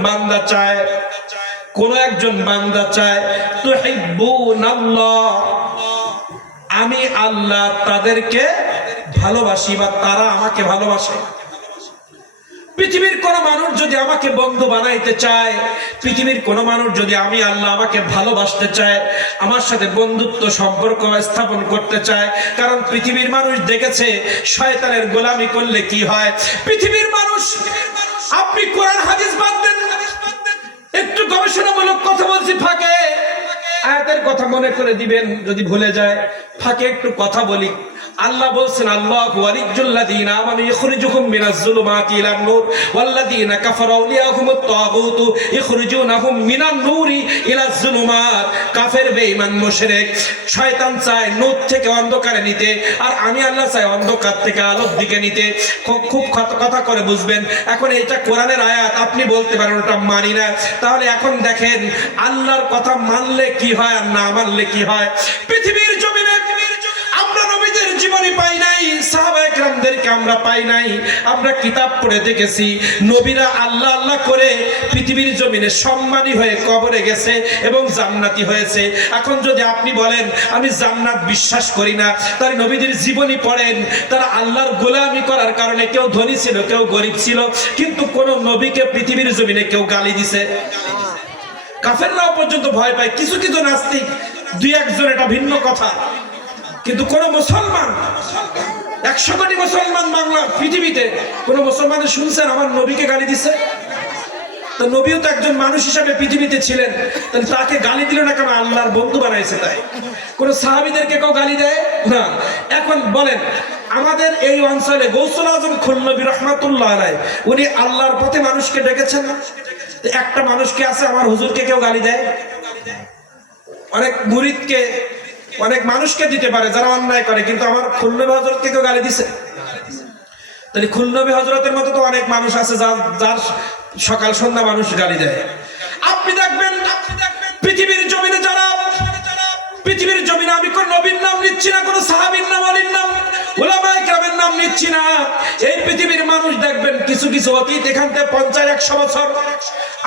বান্দা চায় তুহিব্বুনাল্লাহ, আমি আল্লাহ তাদেরকে ভালোবাসি বা তারা আমাকে ভালোবাসে। পৃথিবীর কোন মানুষ যদি আমাকে বন্ধু বানাইতে চায়, পৃথিবীর কোন মানুষ যদি আমি আল্লাহ আমাকে ভালোবাসতে চায়, আমার সাথে বন্ধুত্ব সম্পর্ক স্থাপন করতে চায়, কারণ পৃথিবীর মানুষ দেখেছে শয়তানের গোলামি করলে কি হয়। পৃথিবীর মানুষ, আপনি কোরআন হাদিস বাদ দেন, একটু গবেষণামূলক কথা বলছি, ফাঁকে আয়াতের কথা মনে করে দিবেন যদি ভুলে যায়। ফাঁকে একটু কথা বলি। আল্লাহ বলছেন, আল্লাহু ওয়ালিয়্যুল্লাযীনা আমানু ইখরিজুহুম মিনাজ যুলুমাতি ইলান নূর ওয়াল্লাযীনা কাফারু আউলিয়াহুমুত তাগুতু ইখরিজুনাহুম মিনান নূরি ইলাজ যুলুমাত। কাফের, বেঈমান, মুশরিক, শয়তান চায় নূর থেকে অন্ধকারে নিতে, আর আমি আল্লাহ চাই অন্ধকার থেকে আলোর দিকে নিতে। খুব কথা করে বুঝবেন। এখন এটা কোরআনের আয়াত, আপনি বলতে পারেন ওটা মানি না। তাহলে এখন দেখেন আল্লাহর কথা মানলে কি হয় আর না মানলে কি হয়। পৃথিবীর জমিনে আমরা নবীদের জীবনী পাই নাই, সাহাবায়ে কেরামদেরকে আমরা পাই নাই। আমরা কিতাব পড়ে দেখেছি নবীরা আল্লাহ আল্লাহ করে পৃথিবীর জমিনে সম্মানী হয়ে কবরে গেছে এবং জান্নাতি হয়েছে। এখন যদি আপনি বলেন আমি জান্নাত বিশ্বাস করি না, তাহলে নবীদের জীবনী পড়েন। তারা আল্লাহর গোলামি করার কারণে কেউ ধনী ছিল, কেউ গরিব ছিল, কিন্তু কোন নবীকে পৃথিবীর জমিনে কেউ গালি দিছে? কাফেররাও পর্যন্ত ভয় পায়। কিছু কিছু নাস্তিক, দুই একজন, এটা ভিন্ন কথা, কিন্তু কোন মুসলমান, 100 কোটি মুসলমান বাংলা পৃথিবীতে, কোন মুসলমানের শুনছেন আমার নবীকে গালি দিছে? তো নবীও তো একজন মানুষ হিসাবে পৃথিবীতে ছিলেন, তাহলে তাকে গালি দিল না কেন? আল্লাহর বন্ধু বানাইছে তাই। কোন সাহাবীদেরকে কেউ গালি দেয় না। এখন বলেন, আমাদের এই অঞ্চলে গৌসুল আজম খুলনবী রাহমাতুল্লাহ আলাইহি, উনি আল্লাহর পথে মানুষকে ডেকেছেন না? একটা মানুষকে আছে আমার হুজুরকে কেউ গালি দেয়? অনেক মুরিদকে, অনেক মানুষকে দিতে পারে যারা অন্যায় করে, কিন্তু আমার খুলনবী হযরতকে কেউ গালি দিছে? তাহলে খুলনবী হযরতের মতো তো অনেক মানুষ আছে যার সকাল সন্ধ্যা মানুষ গালি দেয়। আপনি দেখবেন পৃথিবীর জমিনে যারা, পৃথিবীর জমিনে আমি কোন নবীর নাম নিচ্ছি না, কোন সাহাবীর নাম, আলীর নাম, উলামায়ে কেরামের নাম নিচ্ছি না। এই পৃথিবীর মানুষ দেখবেন কিছু কিছু অতীত, এখান থেকে 50-100 বছর,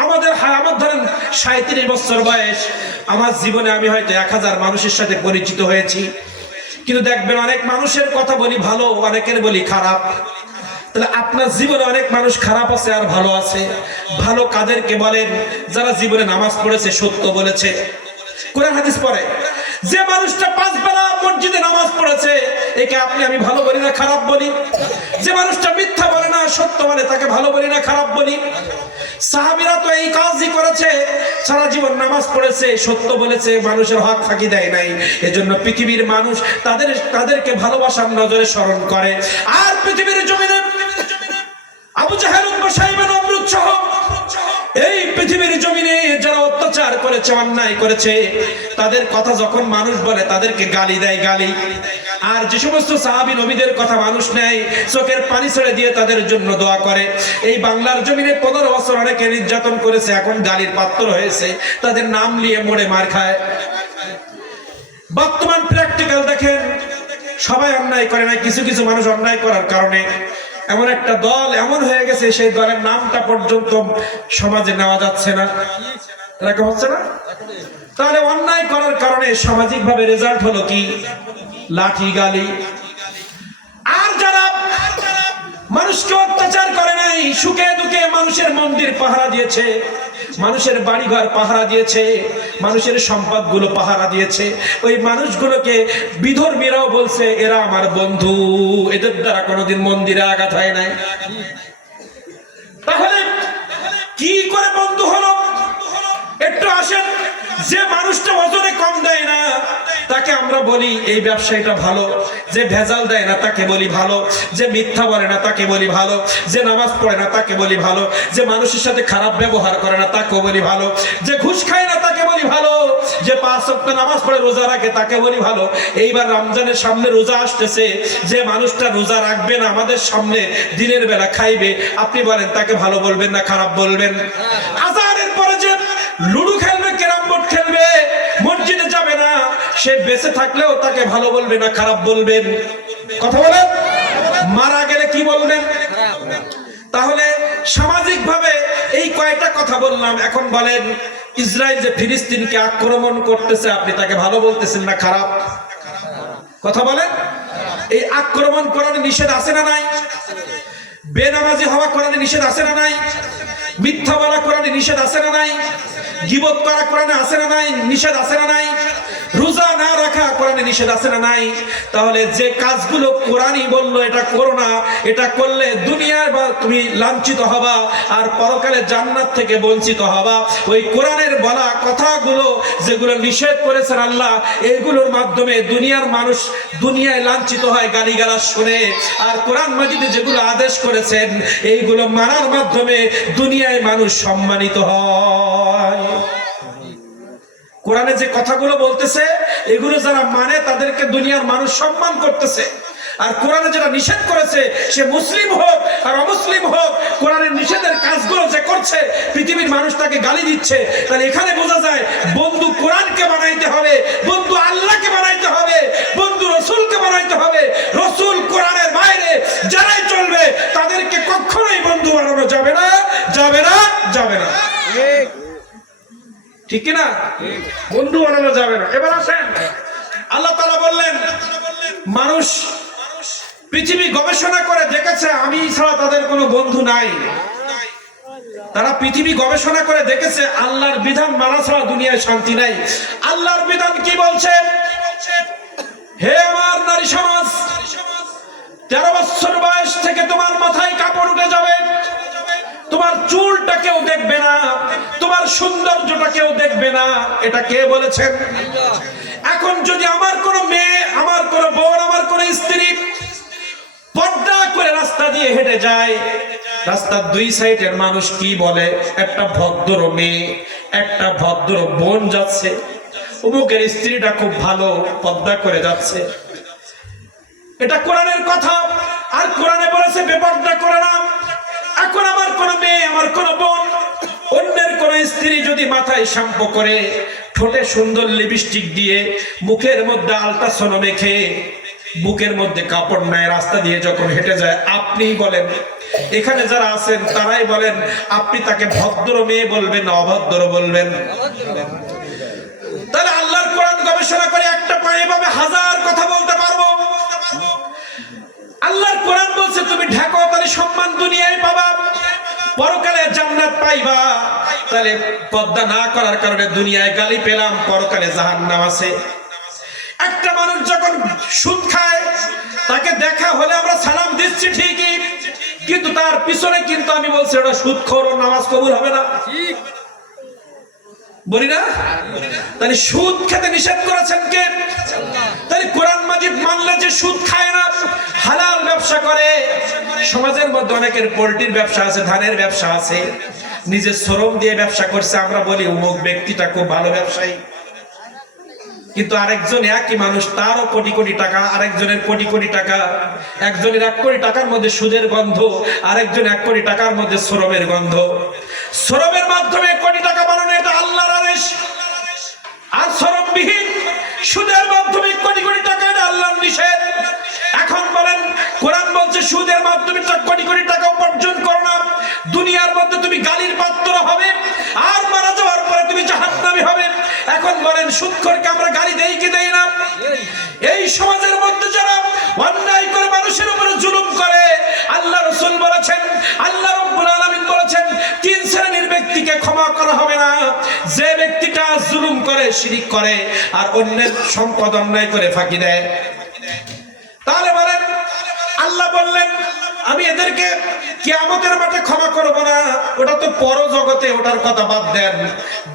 আমার ধরেন 37 বছর বয়স, আমার জীবনে আমি হয়তো 1000 মানুষের সাথে পরিচিত হয়েছি, কিন্তু দেখবেন অনেক মানুষের কথা বলি ভালো, অনেকের বলি খারাপ। তাহলে আপনার জীবনে অনেক মানুষ খারাপ আছে আর ভালো আছে। ভালো কাদেরকে বলেন? যারা জীবনে নামাজ পড়েছে, সত্য বলেছে, কোরআন হাদিস পড়ে। যে মানুষটা 5 বেলা মসজিদে নামাজ পড়েছে, একে আমি ভালো বলি না খারাপ বলি? যে মানুষটা মিথ্যা বলে না, সত্য বলে, তাকে ভালো বলি না খারাপ বলি? সাহাবীরা তো এই কাজই করেছে, সারা জীবন নামাজ পড়েছে, সত্য বলেছে, মানুষের হক ফাঁকি দেয় নাই। এজন্য পৃথিবীর মানুষ তাদেরকে ভালোবাসার নজরে স্মরণ করে। আর পৃথিবীর জমিনে আবু জাহেল, উতবা, শাইবা, নমরুদ সহ এই পৃথিবীর জমিনে যারা অত্যাচার করেছে, অন্যায় করেছে, তাদের কথা যখন মানুষ বলে তাদেরকে গালি দেয়, গালি। আর যে সমস্ত সাহাবী নবীদের কথা মানুষ নেয়, চোখের পানি ছেড়ে দিয়ে তাদের জন্য দোয়া করে। এই বাংলার জমিনে 15 বছর অনেকে নির্যাতন করেছে, এখন গালির পাত্র হয়েছে, তাদের নাম নিয়ে মোড়ে মার খায়। বর্তমান প্র্যাকটিক্যাল দেখেন, সবাই অন্যায় করে না, কিছু কিছু মানুষ অন্যায় করার কারণে এমন একটা দল এমন হয়ে গেছে, সেই দলের নামটা পর্যন্ত সমাজে নেওয়া যাচ্ছে না। এরকম হচ্ছে না? তাহলে অন্যায় করার কারণে সামাজিক ভাবে রেজাল্ট হলো কি? লাঠি গালি। আর যারা মানুষকে অত্যাচার করে নাই, সুখে দুঃখে মানুষের মন্দির পাহারা দিয়েছে, মানুষের বাড়িঘর পাহারা দিয়েছে, মানুষের সম্পদগুলো পাহারা দিয়েছে, ওই মানুষগুলোকে বিধর্মীরাও বলছে এরা আমার বন্ধু, এদের দ্বারা কোনোদিন মন্দিরে আঘাত হয় নাই। তাহলে কি করে বন্ধু হলো? একটু আসেন, যে মানুষটা ওজনে কম দেয় না তাকে আমরা বলি এই ব্যবসায়ীটা ভালো, যে ভেজাল দেয় না তাকে বলি ভালো, যে মিথ্যা বলে না তাকে বলি ভালো, যে নামাজ পড়ে না তাকে বলি ভালো, যে মানুষের সাথে খারাপ ব্যবহার করে না তাকে বলি ভালো, যে ঘুষ খায় না তাকে বলি ভালো, যে 5 ওয়াক্ত নামাজ পড়ে রোজা রাখে তাকে বলি ভালো। এইবার রমজানের সামনে রোজা আসতেছে, যে মানুষটা রোজা রাখবে না আমাদের সামনে দিনের বেলা খাইবে, আপনি বলেন তাকে ভালো বলবেন না খারাপ বলবেন? আজানের পরে যে লুডু খেলবে, ক্যারাম বোর্ড খেলবে, মসজিদে যাবে না, সে বেঁচে থাকলেও তাকে ভালো বলবে না খারাপ বলবেন? কথা বলেন। মারা গেলে কি বলবেন? তাহলে সামাজিক ভাবে এই কয়টা কথা বললাম। এখন বলেন, ইসরায়েল যে ফিলিস্তিনকে আক্রমণ করতেছে, আপনি তাকে ভালো বলতেছেন না খারাপ? কথা বলেন। এই আক্রমণ করার নিষেধ আছে না নাই? বেনামাজি হওয়া কোরআনে নিষেধ আছে না নাই? মিথ্যা বলা কোরআনে নিষেধ আছে না নাই? গীবত করা কোরআনে আছে না নাই? নিষেধ আছে না নাই? রোজা না রাখা কোরআনে নিষেধ আছে না নাই? তাহলে যে কাজগুলো কোরআনই বললো এটা করো না, এটা করলে দুনিয়ায় বা তুমি লাঞ্ছিত হবা আর পরকালে জান্নাত থেকে বঞ্চিত হবা, ওই কোরআনের বলা কথাগুলো যেগুলো নিষেধ করেছেন আল্লাহ, এইগুলোর মাধ্যমে দুনিয়ার মানুষ দুনিয়ায় লাঞ্ছিত হয় গালিগালাজ শুনে, আর কোরআন মাজিদে যেগুলো আদেশ করেছেন এইগুলো মানার মাধ্যমে দুনিয়ায় মানুষ সম্মানিত হয়। কোরআনে যে কথাগুলো বলতেছে এগুলো যারা মানে তাদেরকে দুনিয়ার মানুষ সম্মান করতেছে, আর কোরআনে যেটা নিষেধ করেছে সে মুসলিম হোক আর অমুসলিম হোক, কোরআনের নিষেধের কাজগুলো যে করছে পৃথিবীর মানুষ তাকে গালি দিচ্ছে। তাহলে এখানে বোঝা যায় বন্ধু কোরআনকে বানাইতে হবে, বন্ধু আল্লাহকে বানাইতে হবে, বন্ধু রসুলকে বানাইতে হবে। রসুল কোরআনের বাইরে যারাই চলবে তাদেরকে কখনোই বন্ধু বানানো যাবে না, যাবে না, যাবে না। ঠিক না? বন্ধু বানানো যাবে না। এবার আসেন, আল্লাহ তাআলা বললেন মানুষ পৃথিবী গবেষণা করে দেখেছে আমি ছাড়া তাদের কোনো বন্ধু নাই। তারা পৃথিবী গবেষণা করে দেখেছে আল্লাহর বিধান মানা ছাড়া দুনিয়ায় শান্তি নাই। আল্লাহর বিধান কি বলছে? হে আমার নারী সমাজ, 13 বছর বয়স থেকে তোমার মাথায় কাপড় উঠে যাবে, তোমার চুলটা কেউ দেখবে না, তোমার সৌন্দর্যটা কেউ দেখবে না। এটা কে বলেছেন? এখন যদি আমার কোনো মেয়ে, আমার কোনো বোন, আমার কোনো স্ত্রী পর্দা করে রাস্তা দিয়ে হেঁটে যায়, রাস্তার 2 সাইডের মানুষ কি বলে? একটা ভদ্র মেয়ে, একটা ভদ্র বোন যাচ্ছে, অমুকের স্ত্রীটা খুব ভালো পর্দা করে যাচ্ছে। এটা কোরআনের কথা, আর কোরআনে বলেছে বেপর্দা করে না। এখন আমার কোন মেয়ে, আমার কোন বোন অন্যের কোন স্ত্রী যদি মাথায় শ্যাম্পু করে, ঠোঁটে সুন্দর লিপস্টিক দিয়ে, মুখের মধ্যে আলট্রাসোনো মেখে, বুকের মধ্যে কাপড় নাই, রাস্তা দিয়ে যখন হেঁটে যায়, আপনি বলেন, এখানে যারা আছেন তারাই বলেন, আপনি তাকে ভদ্র মেয়ে বলবেন না অভদ্র বলবেন? তাহলে আল্লাহর কোরআন গবেষণা করে একটা পায়ে এভাবে 1000 কথা বলতে পারবো। আল্লাহর কোরআন বলছে তুমি ঢাকো তাহলে সম্মান দুনিয়ায় পাবা, পরকালে জান্নাত পাইবা। তাহলে পর্দা না করার কারণে দুনিয়ায় গালি পেলাম, পরকালে জাহান্নাম আছে। একটা মানুষ যখন সুদ খায় তাকে দেখা হলে আমরা সালাম দিচ্ছি ঠিকই, কিন্তু তার পিছনে কিন্তু আমি বলছি ওটা সুদখোর, ওর নামাজ কবুল হবে না, বলি না? তাহলে সুদ খেতে নিষেধ করেছেন কে? তাহলে কোরআন মাজিদ মানলে যে সুদ খায় না, হালাল ব্যবসা করে। সমাজের মধ্যে অনেকের পোল্ট্রির ব্যবসা আছে, ধানের ব্যবসা আছে, নিজের শ্রম দিয়ে ব্যবসা করছে, আমরা বলি অমুক ব্যক্তিটা খুব ভালো ব্যবসায়ী। কিন্তু আরেকজন একই মানুষ, তারও কোটি কোটি টাকা, আরেকজনের কোটি কোটি টাকা। একজনের 1 কোটি টাকার মধ্যে সুদের গন্ধ, আরেকজন 1 কোটি টাকার মধ্যে শ্রমের গন্ধ। শ্রমের মাধ্যমে কোটি টাকা বানানো এটা আল্লাহর আদেশ, আর শ্রমবিহীন সুদের মাধ্যমে কোটি কোটি টাকা এটা আল্লাহর নিষেধ। এখন বলেন, কোরআন বলছে সুদের মাধ্যমে কোটি কোটি টাকা উপার্জন করো না, দুনিয়ার মধ্যে তুমি গালির পাত্র হবে, আর মারা যাওয়ার পরে তুমি জাহান্নামী হবে। এখন বলেন সুদখোরকে আমরা গালি দেই কি দেই না? এই সমাজের মধ্যে যারা অন্যায় করে মানুষের উপরে জুলুম করে, আল্লাহ রাসূল বলেছেন, আল্লাহ রাব্বুল আলামিন বলেছেন, তিন শ্রেণীর ব্যক্তিকে ক্ষমা করা হবে না। যে ব্যক্তিটা জুলুম করে, শিরিক করে, আর অন্যের সম্পদ অন্যায় করে ফাঁকি দেয়। তাহলে বলেন, আল্লাহ বললেন আমি এদেরকে কিয়ামতের মাঠে ক্ষমা করব না। ওটা তো পরজগতে, ওটার কথা বাদ দেন।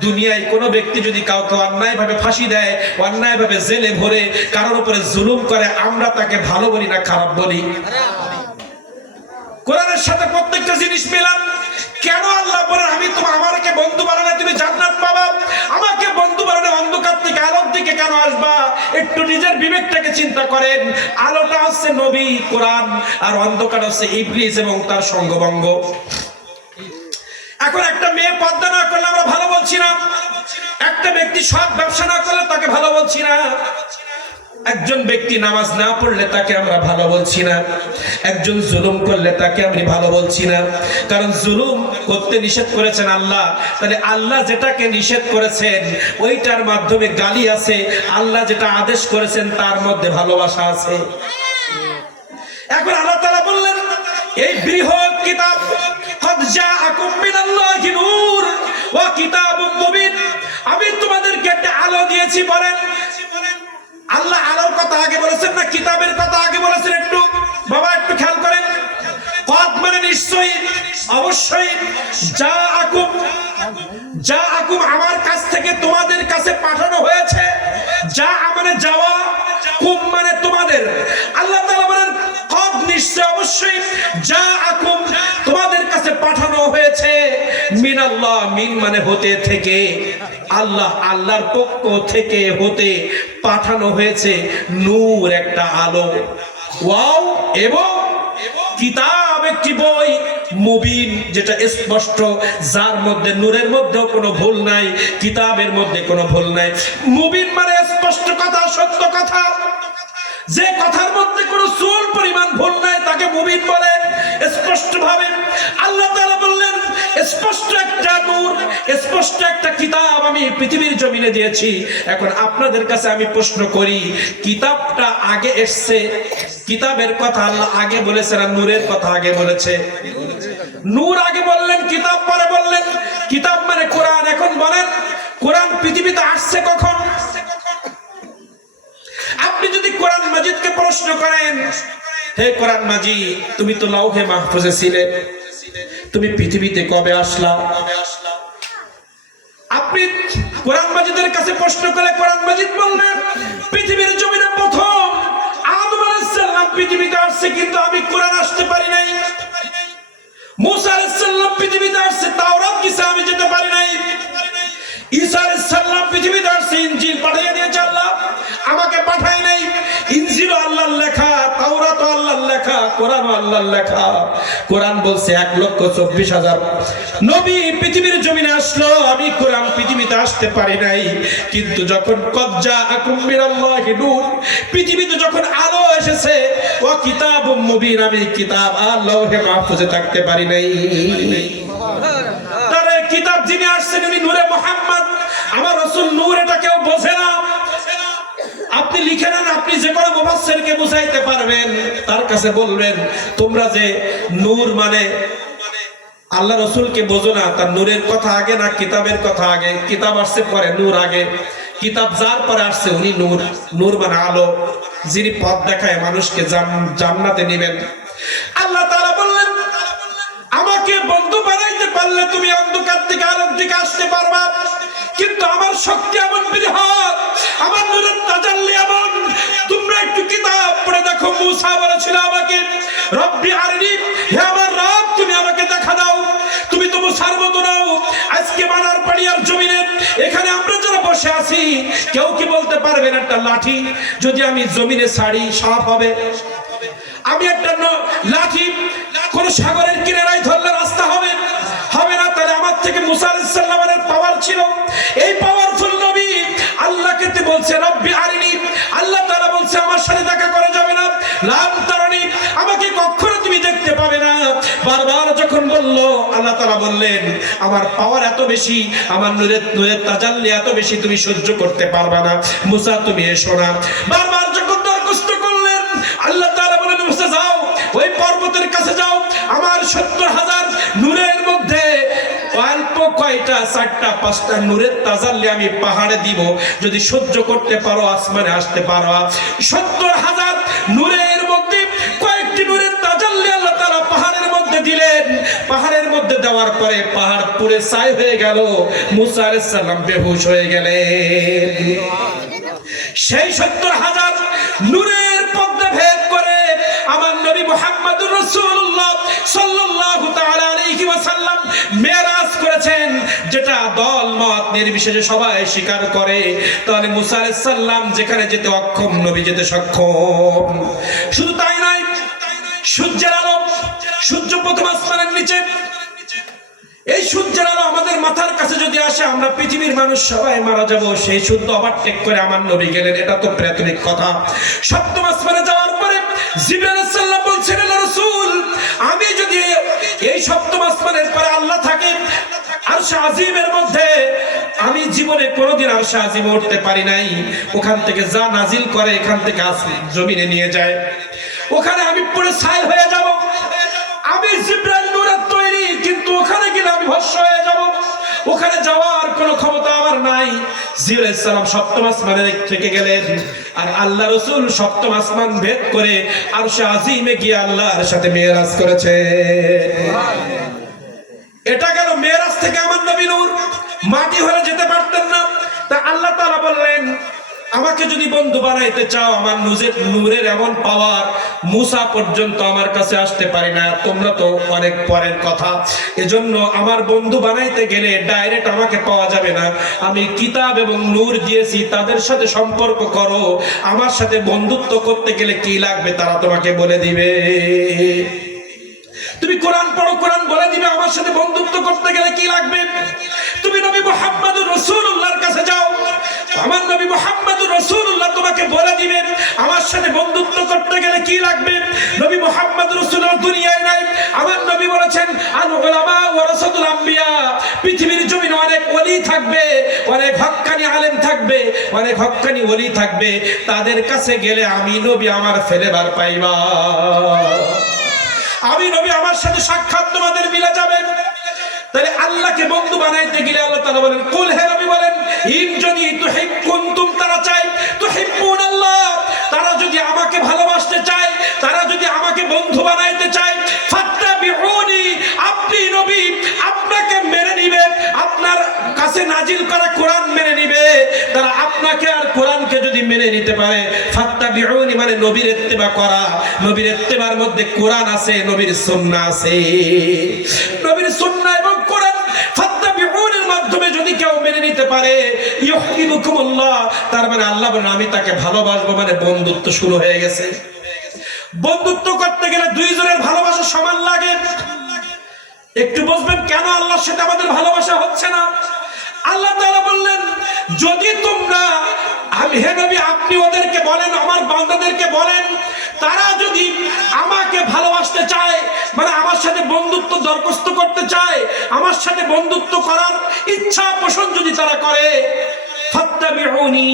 দুনিয়ায় কোনো ব্যক্তি যদি কাউকে অন্যায়ভাবে ফাঁসি দেয়, অন্যায়ভাবে জেলে ভরে কারোর উপরে জুলুম করে, আমরা তাকে ভালো বলি না খারাপ বলি? কোরআনের সাথে প্রত্যেকটা জিনিস মিলান। কেন আল্লাহ বলেন আমি আমাকে বন্ধু বানালে তুমি জান্নাত পাবা, আমাকে বন্ধু বানালে অন্ধকার থেকে আলোর দিকে কেন আসবা? একটু নিজের বিবেকটাকে চিন্তা করেন। আলোটা হচ্ছে নবী কোরআন, আর অন্ধকার হচ্ছে ইবলিস এবং তার সঙ্গভঙ্গ। এখন একটা মেয়ে পর্দা না করলে আমরা ভালো বলছি না, একটা ব্যক্তি সৎ ব্যবসা না করলে তাকে ভালো বলছি না, একজন ব্যক্তি নামাজ না পড়লে তাকে আমরা ভালো বলছি না, একজন জুলুম করলে তাকে আমি ভালো বলছি না। কারণ জুলুম করতে নিষেধ করেছেন আল্লাহ। তাহলে আল্লাহ যেটাকে নিষেধ করেছেন ওইটার মাধ্যমে গালি আছে, আল্লাহ যেটা আদেশ করেছেন তার মধ্যে ভালোবাসা আছে। এখন আল্লাহ তাআলা বললেন এই বৃহৎ কিতাব কদ জাআকুম মিনাল্লাহি নূর ওয়া কিতাবুম মুবিন, আমি তোমাদেরকে একটা আলো দিয়েছি। বলেন আল্লাহ আলোর কথা আগে বলেছেন না কিতাবের কথা আগে বলেছেন? একটু বাবা একটু খেয়াল করেন। কদ মানে নিশ্চয়ই, অবশ্যই, জাআকুম আমার কাছ থেকে তোমাদের কাছে পাঠানো হয়েছে। যা মানে যাওয়া, কুম মানে তোমাদের। আল্লাহ তাআলা বলেন কদ নিশ্চয়, অবশ্যই, জাআকুম তোমাদের কাছে পাঠানো হয়েছে। মিনাল্লাহ, মিন মানে হতে থেকে, আল্লাহ আল্লাহর পক্ষ থেকে হতে পাঠানো হয়েছে নূর একটা আলো, ওয়াও, এবং কিতাব একটি বই, মুবিন যেটা স্পষ্ট, যার মধ্যে নূরের মধ্যেও কোনো ভুল নাই, কিতাবের মধ্যে কোনো ভুল নাই। মুবিন মানে স্পষ্ট কথা, সত্য কথা, যে কথার মধ্যে কোনো চুল পরিমাণ ভুল নাই তাকে মুবিন বলে। স্পষ্ট ভাবে আল্লাহ তাআলা বললেন স্পষ্ট একটা নূর, স্পষ্ট একটা কিতাব আমি পৃথিবীর জমিনে দিয়েছি। এখন আপনাদের কাছে আমি প্রশ্ন করি, কিতাবটা আগে এসছে, কিতাবের কথা আল্লাহ আগে বলেছে না নূরের কথা আগে বলেছে? নূর আগে বললেন, কিতাব পরে বললেন। কিতাব মানে কোরআন। এখন বলেন কোরআন পৃথিবীতে আসছে কখন? আপনি যদি কোরআন মাজিদকে প্রশ্ন করেন, হে কোরআন মাজিদ তুমি তো লাউহে মাহফুজে ছিলে, তুমি পৃথিবীতে কবে আসলা? আপনি কোরআন মাজিদের কাছে প্রশ্ন করলে কোরআন মাজিদ বলবেন পৃথিবীর জমিনে প্রথম আদম আলাইহিস সালাম পৃথিবীতে আসছে, কিন্তু আমি কোরআন আসতে পারি নাই। মুসা আলাইহিস সালাম পৃথিবীতে আসছে, তাওরাত কিসে আমি যেতে পারি নাই। ঈসা আলাইহিস সালাম পৃথিবীতে আসছে, ইনজিল পাঠিয়ে দিয়েছে আল্লাহ, আমাকে পাঠায় নাই। ইনজিল আল্লাহর লেখা, তাওরাত আল্লাহর লেখা, কোরআন আল্লাহর লেখা। কোরআন বলছে 1,24,000 নবী পৃথিবীর জমিনে আসলো, আমি কোরআন পৃথিবীতে আসতে পারি নাই। কিন্তু যখন কদ জাআকুম মিনাল্লাহি নূর, পৃথিবীতে যখন আলো এসেছে, ওয়া কিতাবুম মুবিন, আমি কিতাব আল্লাহে মাহফুজে থাকতে পারি নাই। তারে কিতাব যিনি আসছেন উনি নূরে মুহাম্মদ, আমার রাসূল নূর, এটা কেউ বোঝে না। আপনি লিখে নেন, আপনি যে কোনো মুফাসসিরকে বুঝাইতে পারবেন, তার কাছে বলবেন তোমরা যে নূর মানে আল্লাহ রাসূলকে বোঝো না, তার নূরের কথা আগে না কিতাবের কথা আগে? কিতাব আসছে পরে, নূর আগে। কিতাব যার পরে আসছে উনি নূর। নূর মানে আলো, যিনি পথ দেখায় মানুষকে জান্নাতে নেবেন। আল্লাহ তাআলা বললেন আমাকে বন্ধু বানাইতে পারলে তুমি অন্ধকার থেকে আলোর দিকে আসতে পারবা, কিন্তু আমার শক্তি এমন বৃহৎ, আমার নূরের তাজাল্লি এমন। তোমরা একটু কিতাব পড়ে দেখো, মুসা বলেছিল আমাকে রব্বি আরনি, হে আমার রব তুমি আমাকে দেখা দাও। তুমি তো মুসার মতো নাও। আজকে মানার পাড়িয়ার জমিনে এখানে আমরা যারা বসে আছি, কেউ কি বলতে পারবেন একটা লাঠি যদি আমি জমিনে ছাড়ি সাপ হবে? আমি একটা লাঠি কোন সাগরের কিনারায় ধরলে রাস্তা হবে? হবে না। তাহলে আমার থেকে মুসা আলাইহিস সালামের পাওয়ার ছিল। এই পাওয়ারফুল নবী আল্লাহকে বলছে রব্বি আরিনি, আল্লাহ তাআলা বলছে আমার সাথে দেখা করা যাবে না, লাম তারানি, আমাকে কখনো তুমি দেখতে পাবে না। বারবার যখন বলল আল্লাহ তাআলা বললেন আমার পাওয়ার এত বেশি, আমার নূরের তাজাল্লি এত বেশি, তুমি সহ্য করতে পারবে না, মুসা তুমি এসো না। বারবার যখন দরখাস্ত করলেন আল্লাহ তাআলা বললেন মুসা যাও, ওই পর্বতের কাছে যাও, আমার 70,000 নূরের মধ্যে অল্প কয়টা 4টা-5টা নূরের তাজাল্লি আমি পাহাড়ে দিব, যদি সহ্য করতে পারো আসমানে আসতে পারো। 70,000 নূরের মধ্যে কয়েকটি নূরের তাজাল্লি আল্লাহ তাআলা পাহাড়ের মধ্যে দিলেন। পাহাড়ের মধ্যে দেওয়ার পরে পাহাড় পুড়ে ছাই হয়ে গেল, মুসা আলাইহিস সালাম বেহুশ হয়ে গেলেন। সেই 70,000 নূরের পর্দা ভেদ করে আমার নবী মুহাম্মদুর রাসূলুল্লাহ সাল্লাল্লাহু তাআলা আলাইহি ওয়াসাল্লাম মেরাজ করেছেন, যেটা দল মত নির্বিশেষে সবাই স্বীকার করে। তাহলে মুসা আলাইহিস সালাম যেখানে যেতে অক্ষম, নবী যেতে সক্ষম। শুধু তাই নয়, সূর্যের আলো, সূর্য প্রথম আসমানের নিচে, এই সূর্যের আলো আমাদের মাথার কাছে যদি আসে আমরা পৃথিবীর মানুষ সবাই মারা যাব। সেই সূর্য ওভারটেক করে আমার নবী গেলেন, এটা তো প্রাথমিক কথা। সপ্তম আসমানে যাওয়ার পরে জিবরাইল আলাইহিস সালাম বলছেন হে রাসূল, আমি যদি এই সপ্তম আসমানের পরে আল্লাহ থাকে আরশে আজিমের মধ্যে, আমি জীবনে কোনোদিন আরশে আজিমে উঠতে পারি নাই। ওখান থেকে যা নাজিল করে এখান থেকে জমিনে নিয়ে যায়, ওখানে আমি পুরো ছাই হয়ে যাব। আমি জিবরাইল নূরের তৈরি, কিন্তু ওখানে গেলে আমি ভস্ম হয়ে যাব, ওখানে যাওয়ার কোনো ক্ষমতা আমার নাই। জিবরাইল আলাইহিস সালাম সপ্তম আসমানে থেকে গেলেন, আর আল্লাহ রাসূল সপ্তম আসমান ভেদ করে আরশে আজিমে গিয়ে আল্লাহর সাথে মেরাজ করেছে। এটা গেল মেরাজ থেকে আমার নবী নূর, মাটি হয়ে যেতে পারতেন না। তা আল্লাহ তাআলা বললেন আমাকে যদি বন্ধু বানাইতে চাও, আমার নূরের এমন পাওয়ার মুসা পর্যন্ত আমার কাছে আসতে পারে না, তোমরা তো অনেক পরের কথা। এজন্য আমার বন্ধু বানাইতে গেলে ডাইরেক্ট আমাকে পাওয়া যাবে না। আমি কিতাব এবং নূর দিয়েছি, তাদের সাথে সম্পর্ক করো। আমার সাথে বন্ধুত্ব করতে গেলে কি লাগবে তারা তোমাকে বলে দিবে। তুমি কোরআন পড়ো, কোরআন বলে দিবে আমার সাথে বন্ধুত্ব করতে গেলে কি লাগবে। তুমি নবী মুহাম্মদুর রাসূলুল্লাহর কাছে যাও, আমার নবী মুহাম্মদুর রাসূলুল্লাহ তোমাকে বলে দিবেন আমার সাথে বন্ধুত্ব করতে গেলে কি লাগবে। নবী মুহাম্মদুর রাসূলুল্লাহ দুনিয়ায় নাই, আমার নবী বলেছেন আল উলামা ওয়ারাসাতুল আম্বিয়া, পৃথিবীর জমিনে অনেক ওলি থাকবে, অনেক হক্কানি আলেম থাকবে, অনেক হক্কানি ওলি থাকবে, তাদের কাছে গেলে আমি নবী আমার ফেলেবার পাইবা, আমি নবী আমার সাথে সাক্ষাৎ তোমাদের মিলে যাবে। তাহলে আল্লাহকে বন্ধু বানাইতে গেলে আল্লাহ তাআলা বলেন কুল, হে নবী বলেন ইন যদি তুহিব্বুনতুম, তারা চাই তুহিব্বুনাল্লাহ, তারা যদি আমাকে ভালোবাসতে চায়, তারা যদি আমাকে বন্ধু বানাইতে চায়, ফাত্তাবিউনি, আপনি নবী আপনাকে মেনে নিবে, আপনার কাছে নাজিল করা কোরআন মেনে নিবে। তারা আপনাকে আর কোরআনকে যদি মেনে নিতে পারে, ফাত্তাবিউনি মানে নবীর ইত্তেবা করা। নবীর ইত্তেবার মধ্যে কোরআন আছে, নবীর সুন্নাহ আছে। নবীর সুন্নাহ এবং কোরআন ফাত্তাবিউনির মাধ্যমে যদি কেউ মেনে নিতে পারে, ইউহিব্বুকুমুল্লাহ, তার মানে আল্লাহ বলেন আমি তাকে ভালোবাসবো, মানে বন্ধুত্ব শুরু হয়ে গেছে। বন্ধুত্ব করতে গেলে দুইজনের ভালোবাসা সমান লাগে। একটু বুঝবেন কেন আল্লাহর সাথে আমাদের ভালোবাসা হচ্ছে না। আল্লাহ তাআলা বললেন যদি তোমরা, আমি হে নবী আপনি ওদেরকে বলেন, আমার বান্দাদেরকে বলেন, তারা যদি আমাকে ভালোবাসতে চায়, মানে আমার সাথে বন্ধুত্ব দরখাস্ত করতে চায়, আমার সাথে বন্ধুত্ব করার ইচ্ছা পোষণ যদি তারা করে, ফাত্তাবিউনি,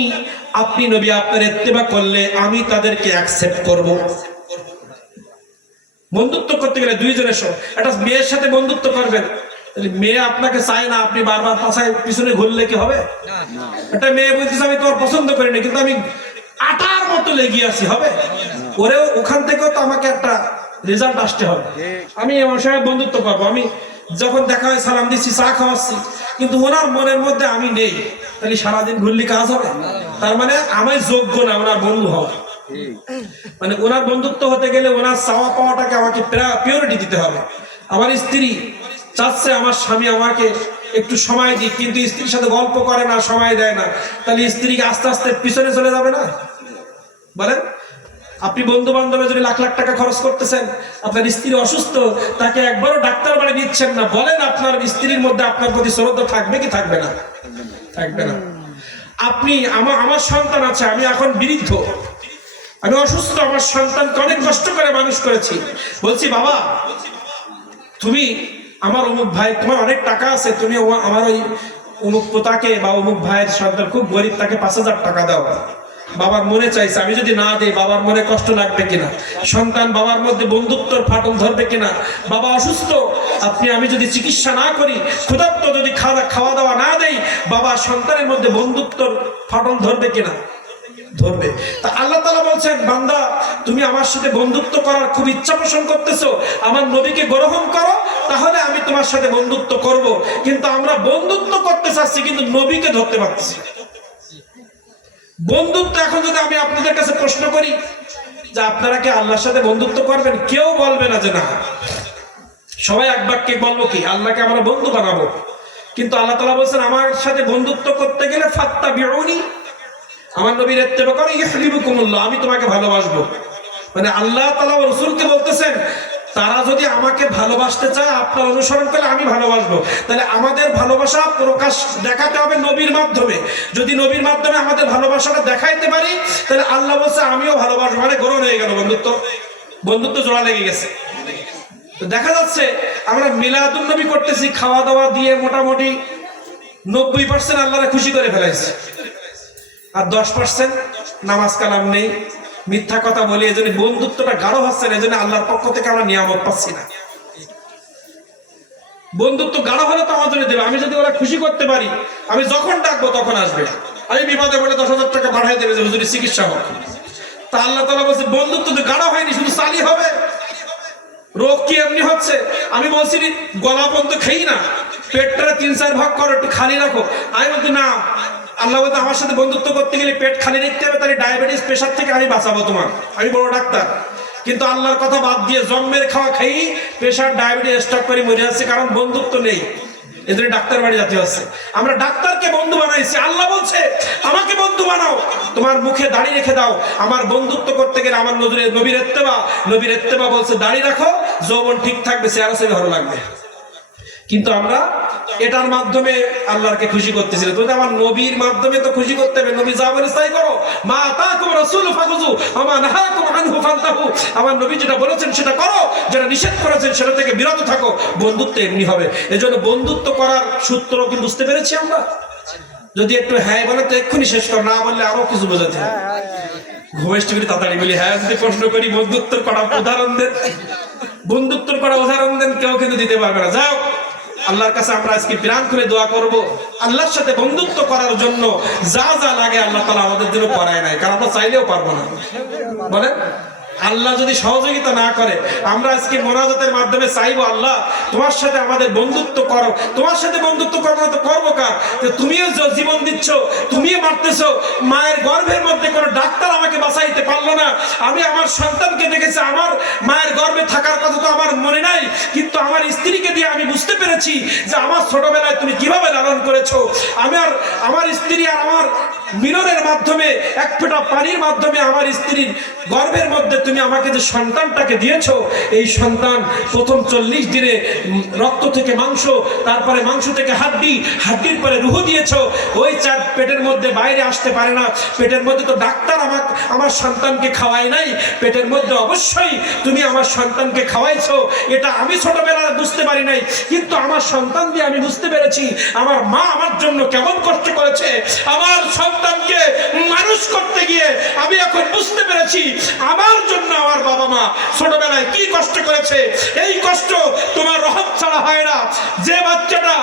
আপনি নবী আপনার ইত্তেবা করলে আমি তাদেরকে অ্যাকসেপ্ট করব। বন্ধুত্ব করতে গেলে দুইজনের সঙ্গে, একটা মেয়ের সাথে বন্ধুত্ব করবেন, মেয়ে আপনাকে চায় না, আপনি বারবার পাছায় পিছনে ঘুরলে কি হবে? একটা মেয়ে বলতেছে আমি তোমার পছন্দ করি না, কিন্তু আমি আটার মতো লেগে আছি, হবে? ওরেও ওখান থেকেও তো আমাকে একটা রেজাল্ট আসতে হবে। আমি আমার সঙ্গে বন্ধুত্ব করবো, আমি যখন দেখা হয় সালাম দিচ্ছি, চা খাওয়াচ্ছি, কিন্তু ওনার মনের মধ্যে আমি নেই, তাহলে সারাদিন ঘুরলে কাজ হবে? তার মানে আমি যোগ্য না ওনার বন্ধু হওয়া। মানে ওনার বন্ধুত্ব হতে গেলে ওনার চাওয়া পাওয়াটাকে আমাকে পিওরিটি দিতে হবে। আমার স্ত্রী চাচ্ছে আমার স্বামী আমাকে একটু সময় দিক, কিন্তু স্ত্রীর সাথে গল্প করে না, সময় দেয় না, তাহলে স্ত্রীকে আস্তে আস্তে পিছনে চলে যাবে না? বলেন, আপনি বন্ধু বান্ধবে যদি লাখ লাখ টাকা খরচ করতেছেন, আপনার স্ত্রী অসুস্থ, তাকে একবারও ডাক্তার বাড়ি নিচ্ছেন না, বলেন আপনার স্ত্রীর মধ্যে আপনার প্রতি শ্রদ্ধা থাকবে কি থাকবে না? থাকবে না। আপনি আমার সন্তান আছে, আমি এখন বৃদ্ধ, আমি অসুস্থ, আমার সন্তানকে অনেক কষ্ট করে মানুষ করেছি, বলছি বাবা তুমি আমার অমুক ভাই, তোমার অনেক টাকা আছে, তুমি আমার ওই অমুক পোতাকে বা অমুক ভাইয়ের সন্তান খুব গরিব, তাকে 5,000 টাকা দাও। বাবার মনে চাইছে, আমি যদি না দিই বাবার মনে কষ্ট লাগবে কিনা, সন্তান বাবার মধ্যে বন্ধুত্বর ফাটল ধরবে কিনা, বাবা অসুস্থ, আমি যদি চিকিৎসা না করি, ক্ষুধার্ত যদি খাওয়া দাওয়া না দেই, বাবা সন্তানের মধ্যে বন্ধুত্বর ফাটল ধরবে কিনা, ধরবে। তা আল্লাহ তাআলা বলছেন, বান্দা তুমি আমার সাথে বন্ধুত্ব করার খুব ইচ্ছা পোষণ করতেছো, আমার নবীকে গ্রহণ করো, তাহলে আমি তোমার সাথে বন্ধুত্ব করব। কিন্তু আমরা বন্ধুত্ব করতে চাচ্ছি কিন্তু নবীকে ধরতে পারছি। বন্ধুত্ব এখন যদি আমি আপনাদের কাছে প্রশ্ন করি যে আপনারা কি আল্লাহর সাথে বন্ধুত্ব করবেন, কেউ বলবে না যে না। সবাই এক বাক্যে বলবো কি, আল্লাহকে আমরা বন্ধু বানাবো। কিন্তু আল্লাহ তাআলা বলছেন, আমার সাথে বন্ধুত্ব করতে গেলে ফাত্তাবিউনি, আমার নবীর ইত্তেবা করো, ইউহিব্বুকুমুল্লাহ, আমি তোমাকে ভালোবাসবো। মানে আল্লাহ তাআলা ও রাসূলকে বলতেছেন, তারা যদি আমাকে ভালোবাসতে চায়, আপনার অনুসরণ করলে আমি ভালোবাসবো। তাহলে আমাদের ভালোবাসা প্রকাশ দেখাতে হবে নবীর মাধ্যমে। যদি নবীর মাধ্যমে আমাদের ভালোবাসাটা দেখাইতে পারি, তাহলে আল্লাহ বলছে আমিও ভালোবাসবো। মানে গ্রহণ হয়ে গেল, বন্ধুত্ব জোড়া লেগে গেছে। দেখা যাচ্ছে আমরা মিলাদুন নবী করতেছি, খাওয়া দাওয়া দিয়ে মোটামুটি 90% আল্লাহরে খুশি করে ফেলাইছি, আর 10% নামাজ কালাম নেই, মিথ্যা কথা বলি। এজন্য বন্ধুত্বটা গাঢ় হচ্ছে না, এজন্য আল্লাহর পক্ষ থেকে আমরা নিয়ামত পাচ্ছি না। বন্ধুত্ব গাঢ় হলে তো আমার জন্য দেবে। আমি যদি ওরা খুশি করতে পারি, আমি যখন ডাকবো তখন আসবে। আমি বিপদে পড়ে 10,000 টাকা পাঠাই দেবে যে হুজুরি চিকিৎসা হোক। তা আল্লাহ তাআলা বলছে বন্ধুত্ব তো গাঢ় হয়নি, শুধু চালি হবে। রোগ কি এমনি হচ্ছে? আমি বলছি গলা পর্যন্ত খেই না, পেটটা 3-4 ভাগ করো, একটু খালি রাখো। আমি বলছি না, আল্লাহ বলতে আমার সাথে বন্ধুত্ব করতে গেলে পেট খালি রাখতে হবে, তাহলে ডায়াবেটিস প্রেশার থেকে আমি বাঁচাবো তোমার, আমি বড় ডাক্তার। কিন্তু আল্লাহর কথা বাদ দিয়ে জন্মের খাওয়া খাই প্রেশার ডায়াবেটিস স্ট্রোক করে মরে যাচ্ছে, কারণ বন্ধুত্ব নেই। এদের ডাক্তার বাড়ি যেতে হচ্ছে। আমরা ডাক্তারকে বন্ধু বানাইছি, আল্লাহ বলছে আমাকে বন্ধু বানাও, তোমার মুখে দাড়ি রেখে দাও। আমার বন্ধুত্ব করতে গেলে আমার নবীর ইত্তেবা বলছে দাড়ি রাখো, যৌবন ঠিক থাকবে, চেহারা সেবে ভালো লাগবে। কিন্তু আমরা এটার মাধ্যমে আল্লাহকে খুশি করতেছি না। তুমি আমার নবীর মাধ্যমে তো খুশি করতে হবে। নবী যা বলেছে তাই করো, মা আতাকুম রাসূলু ফাখুযু ওয়া মা নাহাকুম আনহু ফান্তাহু। আমার নবী যেটা বলেছেন সেটা করো, যেটা নিষেধ করেছেন সেটা থেকে বিরত থাকো। বন্ধুত্ব এমনি হবে। এজন্য বন্ধুত্ব করার সূত্র কি বুঝতে পেরেছি আমরা? যদি একটু হ্যাঁ বলে তো এক্ষুনি শেষ কর, না বললে আরো কিছু বোঝাতে হবে। ঘুমেশ টিভি তাড়াতাড়ি বলি হ্যাঁ যদি প্রশ্ন করি বন্ধুত্বের করা উদাহরণ দেন, বন্ধুত্বের করা উদাহরণ দেন, কেউ কিন্তু দিতে পারবে না। যাও, আল্লাহর কাছে আমরা আজকে প্রাণ খুলে দোয়া করব, আল্লাহর সাথে বন্ধুত্ব করার জন্য যা যা লাগে আল্লাহ তাআলা আমাদের জন্য করায় নাই, কারণ আমরা চাইলেও পারবো না। বলেন, আল্লাহ যদি সহযোগিতা না করে, আমরা আজকে মোনাজাতের মাধ্যমে চাইবো, আল্লাহ তোমার সাথে আমাদের বন্ধুত্ব করো। তোমার সাথে বন্ধুত্ব করবো না তো করবো কার? তুমিও জীবন দিচ্ছ, তুমিও মারতেছো। মায়ের গর্ভের মধ্যে কোনো ডাক্তার আমাকে বাঁচাইতে পারলো না। আমি আমার সন্তানকে দেখেছি, আমার মায়ের গর্ভে থাকার কথা তো আমার মনে নাই, কিন্তু আমার স্ত্রীকে দিয়ে আমি বুঝতে পেরেছি যে আমার ছোটবেলায় তুমি কিভাবে লালন করেছো। আমার স্ত্রী আর আমার মিলনের মাধ্যমে, এক ফোঁটা পানির মাধ্যমে আমার স্ত্রীর গর্ভের মধ্যে তুমি আমাকে যে সন্তানটাকে দিয়েছো, এই সন্তান প্রথম 40 দিনে রক্ত থেকে মাংস, তারপরে মাংস থেকে হাড্ডি, হাড্ডির পরে রুহ দিয়েছো। ওই চাঁদ পেটের মধ্যে বাইরে আসতে পারে না। পেটের মধ্যে তো ডাক্তার আমার সন্তানকে খাওয়ায় নাই, পেটের মধ্যে অবশ্যই তুমি আমার সন্তানকে খাওয়াইছো। এটা আমি ছোটবেলায় বুঝতে পারি নাই, কিন্তু আমার সন্তান দিয়ে আমি বুঝতে পেরেছি আমার মা আমার জন্য কেমন কষ্ট করেছে। আমার সন্তানকে মানুষ করতে গিয়ে আমি এখন বুঝতে পেরেছি আমার জন্য আমার বাবা মা ছোটবেলায় কি কষ্ট করেছে। এই কষ্ট তোমার রহম ছাড়া হয় না। যে বাচ্চাটা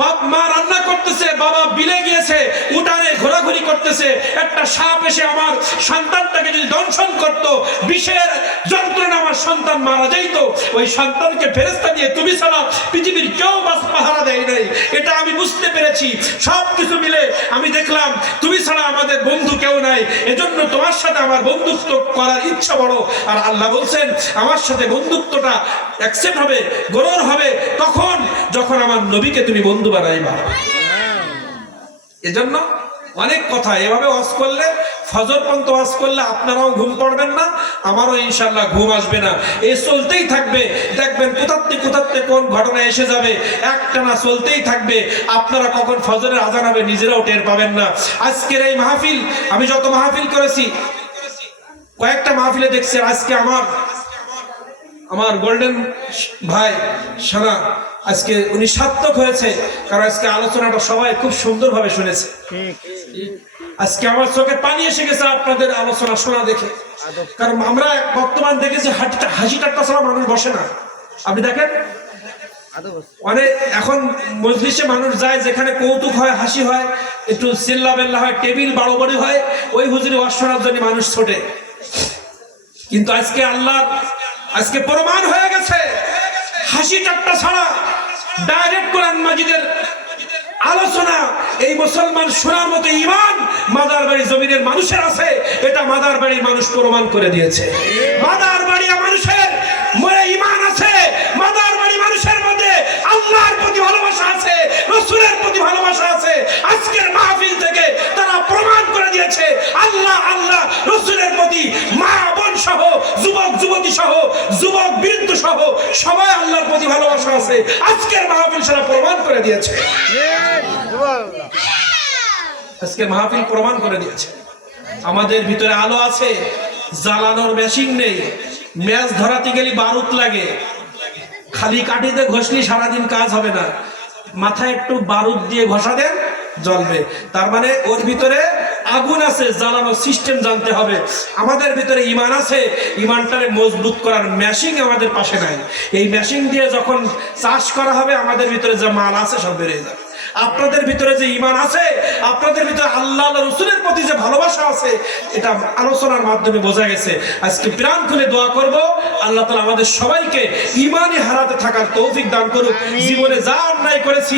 বাপ মা রান্না করতেছে, বাবা বিলে গিয়েছে, উঠানে ঘোরাঘুরি করতেছে, একটা সাপ এসে আমার সন্তানটাকে যদি দংশন করতো, বিষের যন্ত্রণা আমার সন্তান মারা যাইতো, ওই সন্তানকে ফেরেশতা দিয়ে তুমি ছাড়া পৃথিবীর কেউ বাস পাহারা দেয় নাই। এটা আমি বুঝতে পেরেছি। সব কিছু মিলে আমি দেখলাম তুমি ছাড়া আমাদের বন্ধু কেউ নাই, এজন্য তোমার সাথে আমার বন্ধুত্ব করার ইচ্ছা বড়। আর আল্লাহ বলছেন আমার সাথে বন্ধুত্বটা অ্যাকসেপ্ট হবে, গ্রহণ হবে তখন যখন আমার নবীকে তুমি বন্ধু বানাইবা। এজন্য অনেক কথা এভাবে ওয়াজ করলে, ফজর পর্যন্ত ওয়াজ করলে আপনারাও ঘুম পড়বেন না, আমারও ইনশাআল্লাহ ঘুম আসবে না। এই চলতেই থাকবে, দেখবেন কোথাতে কোন ঘটনা এসে যাবে, একটানা চলতেই থাকবে। আপনারা কখন ফজরের আজান হবে নিজেরাও টের পাবেন না। আজকের এই মাহফিল, আমি যত মাহফিল করেছি, কয়েকটা মাহফিলে দেখছি আজকে আমার গোল্ডেন ভাই সানা আজকে উনি সার্থক হয়েছে, কারণ আজকে আলোচনাটা সবাই খুব সুন্দরভাবে শুনেছে। আজকে আমার চোখে পানি এসে গেছে আপনাদের আলোচনা শোনা দেখে, কারণ আমরা বর্তমান দেখেছি হাসি ঠাট্টা ছাড়া মানুষ বসে না। আপনি দেখেন অনেক এখন মজলিসে মানুষ যায়, যেখানে কৌতুক হয়, হাসি হয়, একটু চিল্লা বেল্লা হয়, টেবিল বাড়োবাড়ি হয়, ওই হুজুরি ওয়াজ শোনার জন্য মানুষ ছোটে। কিন্তু আজকে আল্লাহ আজকে প্রমাণ হয়ে গেছে, হাসি ঠাট্টা ছাড়া ডাইরেক্ট কোরআন মাজিদের আলোচনা এই মুসলমান শোনার মতো ঈমান মাদার বাড়ি জমিনের মানুষের আছে, এটা মাদার বাড়ির মানুষ প্রমাণ করে দিয়েছে। মাদার বাড়ি মানুষের মনে ঈমান আছে, মাদার বাড়ি মানুষের মধ্যে আল্লাহর প্রতি ভালোবাসা আছে, রাসূলের প্রতি ভালোবাসা আছে। আজকের মাহফিল থেকে তারা প্রমাণ করে দিয়েছে আল্লাহ আল্লাহ রাসূলের প্রতি মা বোন সহ, যুবক যুবতী সহ, যুবক বৃদ্ধ সহ সবাই আল্লাহর প্রতি ভালোবাসা আছে। আজকের মাহফিল সেটা প্রমাণ করে দিয়েছে। আজকে মাহফিল প্রমাণ করে দিয়েছে আমাদের ভিতরে আলো আছে, জ্বালানোর মেশিন নেই, ম্যাচ ধরাতে গেলে বারুদ লাগে, খালি কাঠিতে ঘষলি সারাদিন কাজ হবে না, মাথায় একটু বারুদ দিয়ে ঘষা দেন জ্বলবে। তার মানে ওর ভিতরে আগুন আছে, জ্বালানোর সিস্টেম জানতে হবে। আমাদের ভিতরে ঈমান আছে, ঈমানটাকে মজবুত করার মেশিন আমাদের পাশে নাই। এই মেশিন দিয়ে যখন চাষ করা হবে আমাদের ভিতরে যে মাল আছে সব বেড়ে যাবে। আপনাদের ভিতরে যে ঈমান আছে, আপনাদের ভিতরে আল্লাহ রাসূলের প্রতি যে ভালোবাসা আছে, এটা আলোচনার মাধ্যমে বোঝা গেছে। আজকে প্রাণ খুলে দোয়া করব আল্লাহ তাআলা আমাদের সবাইকে ঈমানে হারাতে থাকার তৌফিক দান করুক। জীবনে যা অন্যায় করেছি